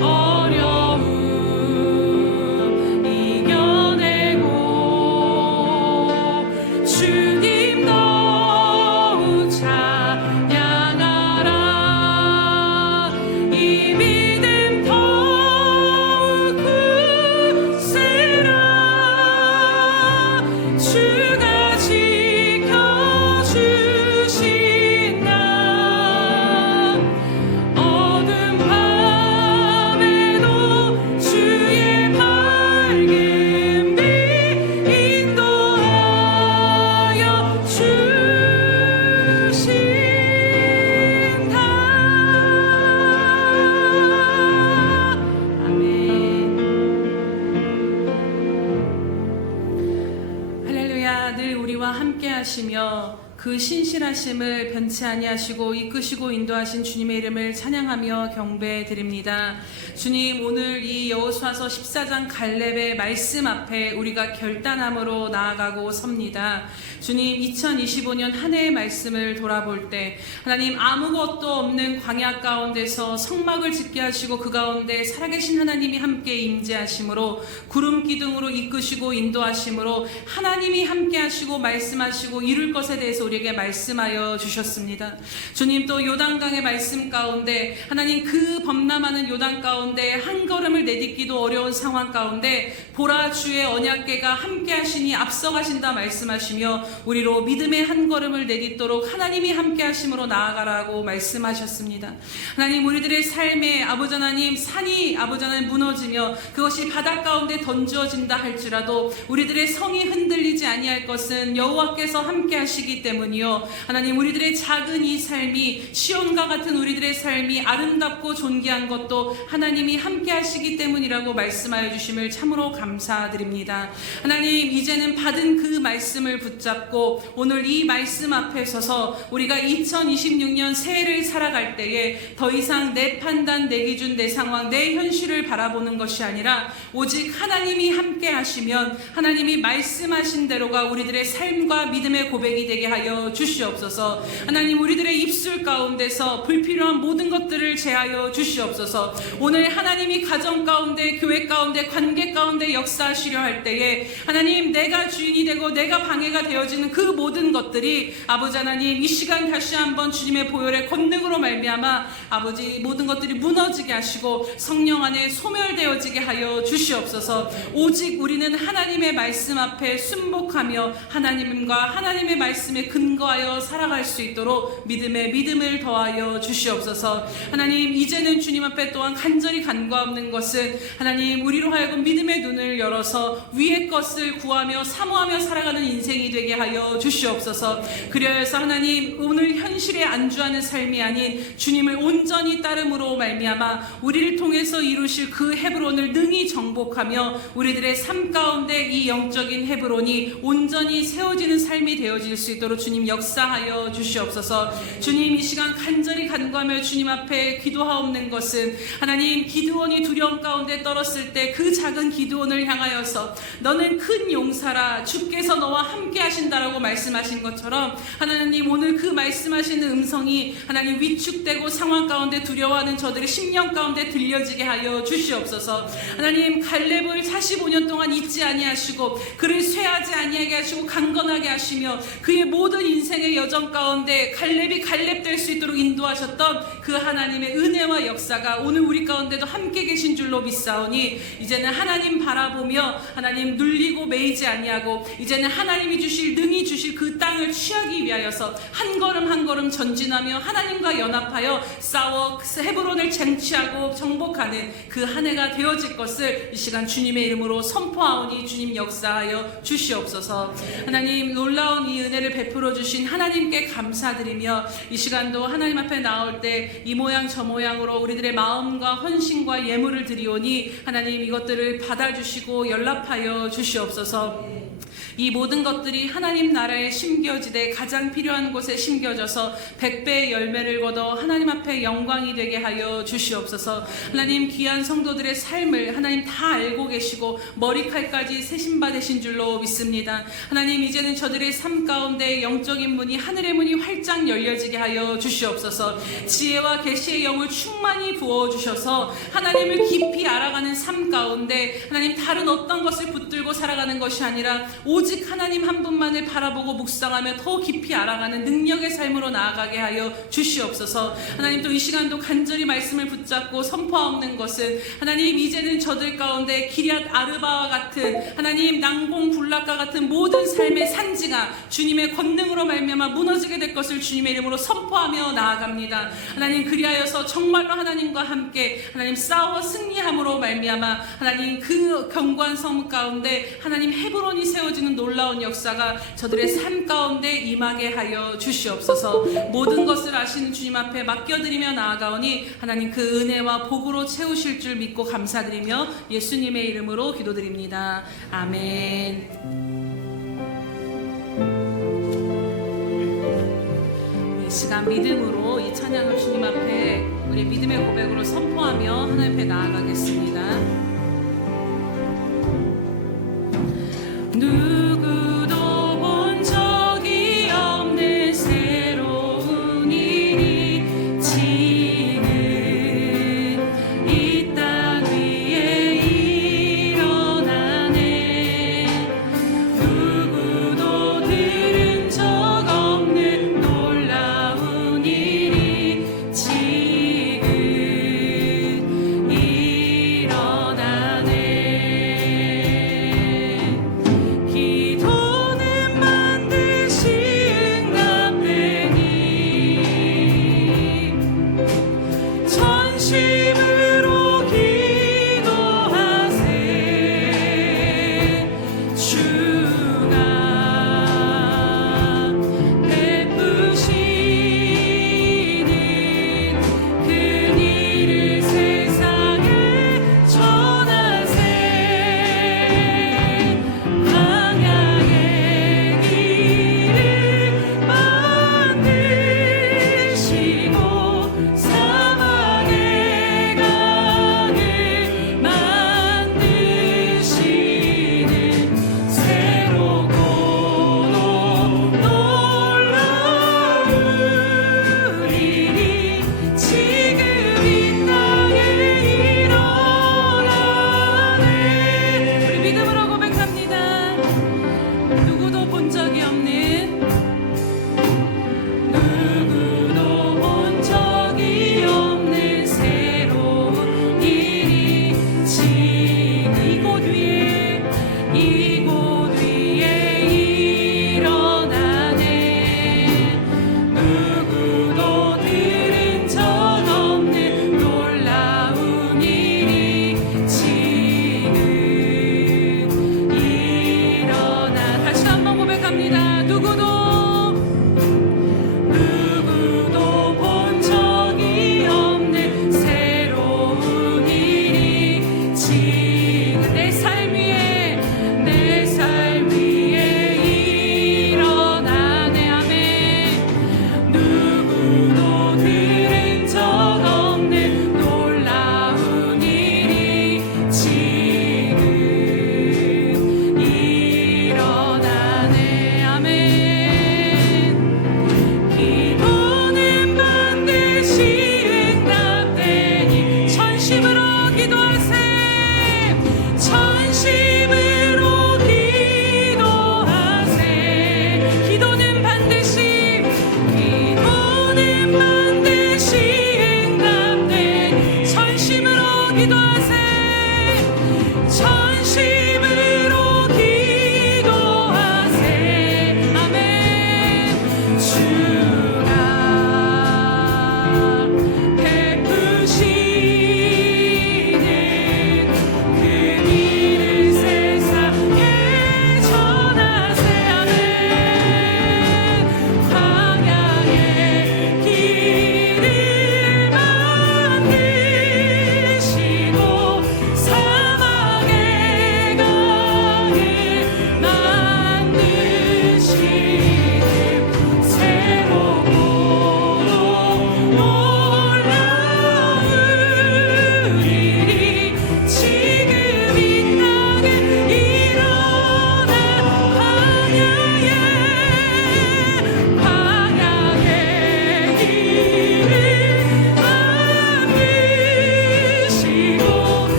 어려움 이겨내고 주님 더욱 찬양하라. 이 믿음 더욱 굳세라. 주가 지켜주신다. 어두운 밤에도 주의 밝은 빛 인도하여 주신다. 아멘. 할렐루야. 늘 우리와 함께 하시며 그 신실하심을 변치 아니하시고 이끄시고 인도하신 주님의 이름을 찬양하며 경배해 드립니다. 주님, 오늘 이 여호수아서 14장 갈렙의 말씀 앞에 우리가 결단함으로 나아가고 섭니다. 주님, 2025년 한 해의 말씀을 돌아볼 때 하나님, 아무것도 없는 광야 가운데서 성막을 짓게 하시고 그 가운데 살아계신 하나님이 함께 임재하심으로 구름 기둥으로 이끄시고 인도하심으로 하나님이 함께 하시고 말씀하시고 이룰 것에 대해서 우리에게 말씀하여 주셨습니다. 주님, 또 요단강의 말씀 가운데 하나님, 그 범람하는 요단 가운데 한 걸음을 내딛기도 어려운 상황 가운데 보라, 주의 언약궤가 함께 하시니 앞서가신다 말씀하시며 우리로 믿음의 한 걸음을 내딛도록 하나님이 함께 하심으로 나아가라고 말씀하셨습니다. 하나님, 우리들의 삶에 아버지 하나님, 산이 아버지 하나님 무너지며 그것이 바닷 가운데 던져진다 할지라도 우리들의 성이 흔들리지 아니할 것은 여호와께서 함께 하시기 때문이요. 하나님, 우리들의 작은 이 삶이 시온과 같은 우리들의 삶이 아름답고 존귀한 것도 하나님이 함께 하시기 때문이라고 말씀하여 주심을 참으로 감사드립니다. 하나님, 이제는 받은 그 말씀을 붙잡고 오늘 이 말씀 앞에 서서 우리가 2026년 새해를 살아갈 때에 더 이상 내 판단, 내 기준, 내 상황, 내 현실을 바라보는 것이 아니라 오직 하나님이 함께 하시면 하나님이 말씀하신 대로가 우리들의 삶과 믿음의 고백이 되게 하여 주시옵소서. 하나님, 우리들의 입술 가운데서 불필요한 모든 것들을 제하여 주시옵소서. 오늘 하나님이 가정 가운데, 교회 가운데, 관계 가운데 역사하시려 할 때에 하나님, 내가 주인이 되고 내가 방해가 되어지는 그 모든 것들이 아버지 하나님, 이 시간 다시 한번 주님의 보혈의 권능으로 말미암아 아버지 모든 것들이 무너지게 하시고 성령 안에 소멸되어지게 하여 주시옵소서. 오직 우리는 하나님의 말씀 앞에 순복하며 하나님과 하나님의 말씀에 근거하여 살아갈 수 있도록 믿음을 더하여 주시옵소서. 하나님, 이제는 주님 앞에 또한 간절히 간과없는 것은 하나님, 우리로 하여금 믿음의 눈을 열어서 위의 것을 구하며 사모하며 살아가는 인생이 되게 하여 주시옵소서. 그래서 하나님, 오늘 현실에 안주하는 삶이 아닌 주님을 온전히 따름으로 말미암아 우리를 통해서 이루실 그 헤브론을 능히 정복하며 우리들의 삶 가운데 이 영적인 헤브론이 온전히 세워지는 삶이 되어질 수 있도록 주님 역사하여 주시옵소서. 주님, 이 시간 간절히 간구하며 주님 앞에 기도하옵는 것은 하나님, 기드온이 두려움 가운데 떨었을 때 그 작은 기드온을 향하여서 너는 큰 용사라, 주께서 너와 함께 하신다라고 말씀하신 것처럼 하나님, 오늘 그 말씀하시는 음성이 하나님 위축되고 상황 가운데 두려워하는 저들의 심령 가운데 들려지게 하여 주시옵소서. 하나님, 갈렙을 45년 동안 잊지 아니하시고 그를 쇠하지 아니하게 하시고 강건하게 하시며 그의 모든 인생의 여정 가운데 갈렙이 갈렙될 수 있도록 인도하셨던 그 하나님의 은혜와 역사가 오늘 우리 가운데도 함께 계신 줄로 믿사오니 이제는 하나님 바라보며 하나님 눌리고 매이지 아니하고 이제는 하나님이 주실, 능히 주실 그 땅을 취하기 위하여서 한 걸음 한 걸음 전진하며 하나님과 연합하여 싸워 헤브론을 쟁취하고 정복하는 그 한 해가 되어질 것을 이 시간 주님의 이름으로 선포하오니 주님 역사하여 주시옵소서. 하나님, 놀라운 이 은혜를 베풀어 주신 하나님께 감사드리며 이 시간도 하나님 앞에 나올 때 이 모양 저 모양으로 우리들의 마음과 헌신과 예물을 드리오니 하나님, 이것들을 받아주시고 연락하여 주시옵소서. 이 모든 것들이 하나님 나라에 심겨지되 가장 필요한 곳에 심겨져서 100배의 열매를 거둬 하나님 앞에 영광이 되게 하여 주시옵소서. 하나님 귀한 성도들의 삶을 하나님 다 알고 계시고 머리칼까지 세심받으신 줄로 믿습니다. 하나님 이제는 저들의 삶 가운데 영적인 문이 하늘의 문이 활짝 열려지게 하여 주시옵소서. 지혜와 계시의 영을 충만히 부어주셔서 하나님을 깊이 알아가는 삶 가운데 하나님 다른 어떤 것을 붙들고 살아가는 것이 아니라 오직 하나님 한 분만을 바라보고 묵상하며 더 깊이 알아가는 능력의 삶으로 나아가게 하여 주시옵소서. 하나님 또 이 시간도 간절히 말씀을 붙잡고 선포하옵는 것은 하나님 이제는 저들 가운데 기럇 아르바와 같은 하나님 난공불락과 같은 모든 삶의 산지가 주님의 권능으로 말미암아 무너지게 될 것을 주님의 이름으로 선포하며 나아갑니다. 하나님 그리하여서 정말로 하나님과 함께 하나님 싸워 승리함으로 말미암아 하나님 그 견고한 성 가운데 하나님 헤브론이 세워지는 놀라운 역사가 저들의 삶 가운데 임하게 하여 주시옵소서. 모든 것을 아시는 주님 앞에 맡겨드리며 나아가오니 하나님 그 은혜와 복으로 채우실 줄 믿고 감사드리며 예수님의 이름으로 기도드립니다. 아멘. 이 시간 믿음으로 이 찬양을 주님 앞에 우리 믿음의 고백으로 선포하며 하나님 앞에 나아가겠습니다. 누구도 본 적이 없는 새로운 일이 지금 이 땅 위에 일어나네. 누구도 들은 적 없는 놀라운 일이 지금 일어나네.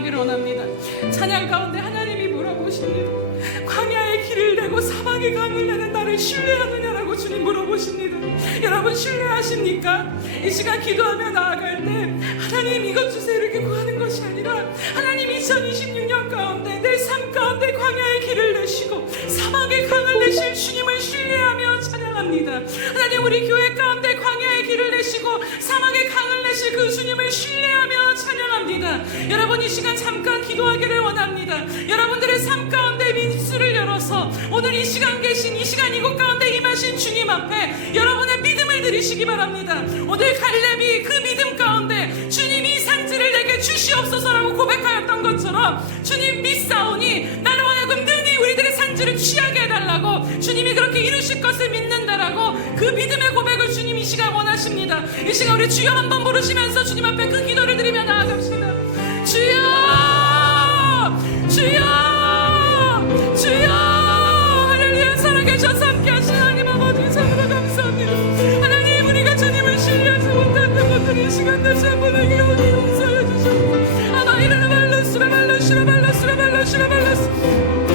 찬양하기를 원합니다. 찬양 가운데 하나님이 물어보십니다. 광야의 길을 내고 사막의 강을 내는 나를 신뢰하느냐라고 주님 물어보십니다. 여러분 신뢰하십니까? 이 시간 기도하며 나아갈 때 하나님 이것 주세요 이렇게 구하는 것이 아니라 하나님 2026년 가운데 내 삶 가운데 광야의 길을 내시고 사막의 강을 내실 주님을 신뢰하며 찬양합니다. 하나님 우리 교회 가운데 광야의 길을 내시고 사막의 강을 내실 그 주님을 신뢰하며 찬양합니다. 여러분 이 시간 잠깐 기도하기를 원합니다. 여러분들의 삶 가운데 민수를 열어서 오늘 이 시간 계신 이 시간 이곳 가운데 임하신 주님 앞에 여러분의 믿음을 드리시기 바랍니다. 오늘 갈렙이 그 믿음 가운데 주님이 산지를 내게 주시옵소서라고 고백하였던 것처럼 주님 믿사오니 나로 하여금 능히 우리들의 산지를 취하게 해달라고 주님이 그렇게 이루실 것을 믿는다라고 그 믿음의 고백을 주님 이 시간 원하십니다. 이 시간 우리 주여 한번 부르시면서 주님 앞에 그 기도를 드리며 나아갑시다. 주여 주여 주여 할렐루야. 살아계셔서 함께 하신 하나님 아버지 참으로 감사합니다. 하나님 우리가 주님을 신뢰하지 못했던 것들이 이 시간 다시 한번 우리에게 용서해 주시고 아마 이라나 말로스 말로스 말로스 말로스 말로스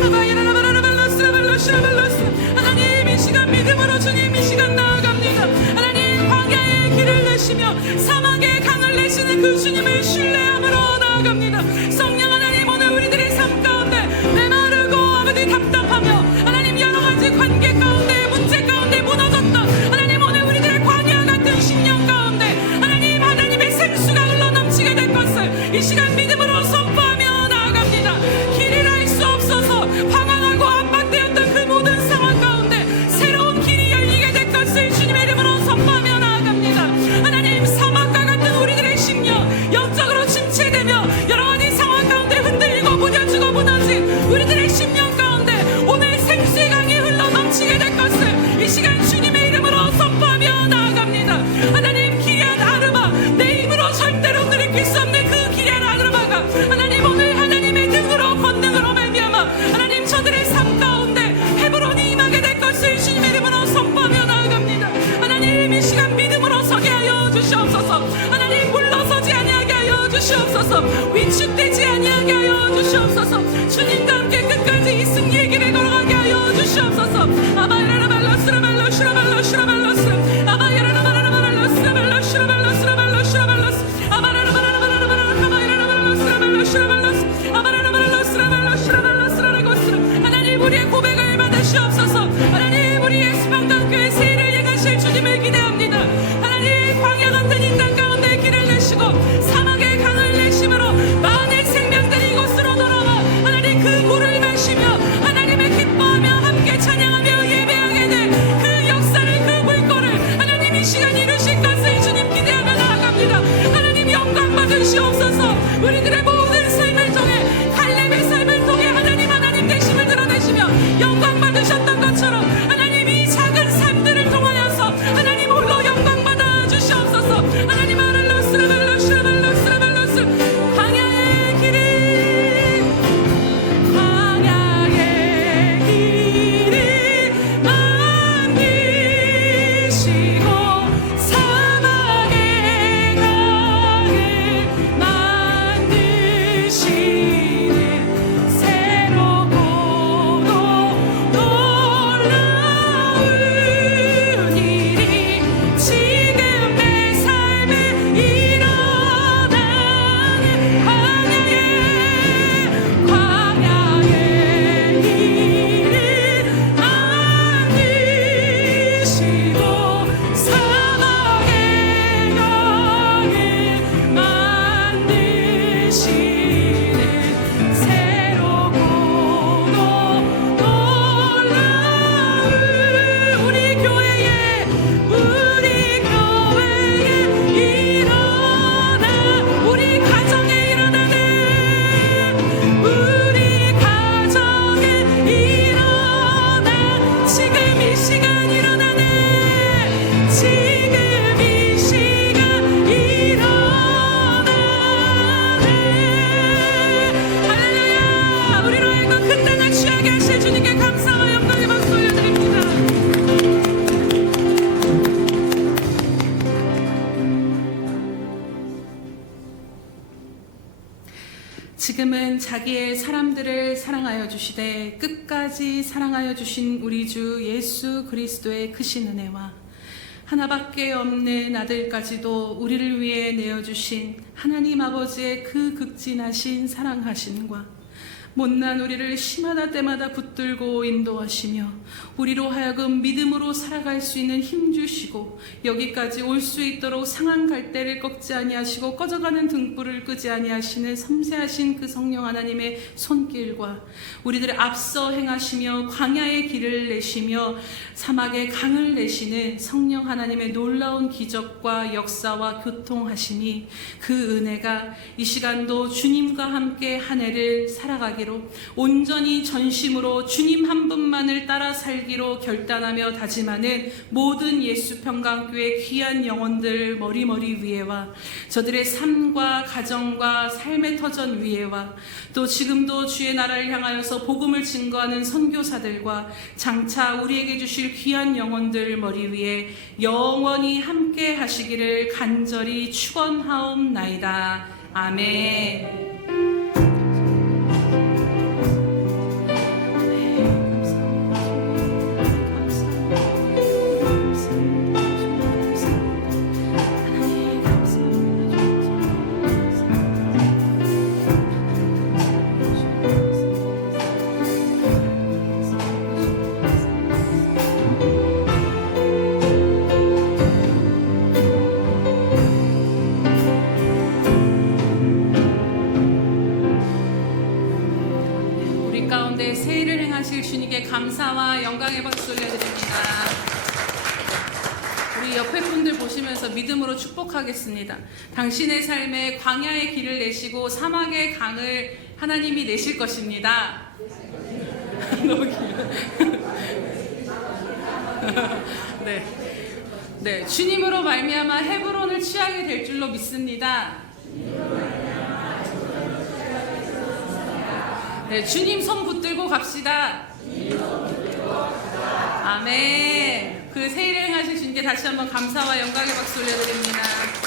아마 이라나 말로스 말로스 말로스 하나님 이 시간 믿음으로 주님 이 시간 나아갑니다. 하나님 광야의 길을 내시며 사막의 강을 내시는 그 주님을 신뢰함으로 나아갑니다. 성령 하나님 오늘 우리들의 삶 가운데 메마르고 아버지 답답하며 하나님 여러 가지 관계 가운데 문제 가운데 무너졌다. 하나님 오늘 우리들의 광야 같은 10년 가운데 하나님의 생수가 흘러넘치게 될 것을 이 시간 믿음으로 선포하며 나아갑니다. 길이라 할 수 없어서 방황하고 압박되었던 그 모든 상황 가운데 새로운 길이 열리게 될 것을 주님의 이름으로 선포하며 나아갑니다. 하나님 사막과 같은 우리들의 10년 영적으로 침체되며 여러 가지 상황 가운데 흔들리고 무뎌지고 무너진 우리들의 10년 가운데 오늘 생수의 강이 흘러넘치게 될 것을 이 시간 주님의 이름으로 선포하며 나아갑니다. 하나님 기리앗 아르바 내 힘으로 절대로 들이킬 수 없는 그 기리앗 아르바가 하나님 오늘 하나님의 등으로 권능으로 말미암아 하나님 저들의 삶 가운데 헤브론이 임하게 될 것을 주님의 이름으로 선포하며 나아갑니다. 하나님 이 시간 믿음으로 서게 하여 주시옵소서. 하나님 물러서지 아니하게 하여 주시옵소서. 위축되지 아니하게 하여 주시옵소서. 주님과 함께 끝까지 이 승리의 길을 걸어가게 하여 주시옵소서. 아바이라라 발라스라 발라시라 발라시라 발라스 아바이라라 바라라 발라스라 발라시라 발라스라 발라시라 발라스 아바라라 바라라 바라라 바라라 아바이라라 발라스라 발라시라 발라스 아바라라 발라스라 발라시라 발라스라 고스라 하나님 우리의 고백을 받으시옵소서. 하나님 우리의 수방당교회 세일을 예가실 주님을 기대합니다. 하나님 광야 같은 이 땅 가운데 길을 내시고 사막의 강을 내심으로 많은 생명들이 이곳으로 돌아와 하나님 그 물을 마시며 하나님을 기뻐하며 함께 찬양하며 예배하게 될 그 역사를 그 물꼬를 하나님 이 시간 이루실 것을 주님 기대하며 나아갑니다. 하나님 영광 받으시옵소서. 우리들의 모든 삶을 통해 갈렙의 삶을 통해 하나님 되심을 드러내시며 영광 받으셨던 것처럼 하나님 이 작은 삶들을 통하여서 하나님 홀로 영광 받아 주시옵소서. 하나님 알랄로스라 발로스라 발로스라 발로스 광야의 길이 만드시고 사막의 강을 만드시고 지금은 자기의 사람들을 사랑하여 주시되 끝까지 사랑하여 주신 우리 주 예수 그리스도의 크신 은혜와 하나밖에 없는 아들까지도 우리를 위해 내어주신 하나님 아버지의 그 극진하신 사랑하심과 못난 우리를 시마다 때마다 붙들고 인도하시며 우리로 하여금 믿음으로 살아갈 수 있는 힘 주시고 여기까지 올 수 있도록 상한 갈대를 꺾지 아니하시고 꺼져가는 등불을 끄지 아니하시는 섬세하신 그 성령 하나님의 손길과 우리들을 앞서 행하시며 광야의 길을 내시며 사막의 강을 내시는 성령 하나님의 놀라운 기적과 역사와 교통하심이 그 은혜가 이 시간도 주님과 함께 한 해를 살아가기로 온전히 전심으로 주님 한 분만을 따라 살기로 결단하며 다짐하는 모든 예수평강교회 귀한 영혼들 머리머리 위에와 저들의 삶과 가정과 삶의 터전 위에와 또 지금도 주의 나라를 향하여서 복음을 증거하는 선교사들과 장차 우리에게 주실 귀한 영혼들 머리 위에 영원히 함께 하시기를 간절히 축원하옵나이다. 아멘. 세일을 행하실 주님께 감사와 영광의 박수 올려드립니다. 우리 옆에 분들 보시면서 믿음으로 축복하겠습니다. 당신의 삶에 광야의 길을 내시고 사막의 강을 하나님이 내실 것입니다. 너무 길어. 네, 주님으로 말미암아 헤브론을 취하게 될 줄로 믿습니다. 네, 주님 손 붙들고 갑시다. 아멘. 그 세일을 행하실 주님께 다시 한번 감사와 영광의 박수 올려드립니다.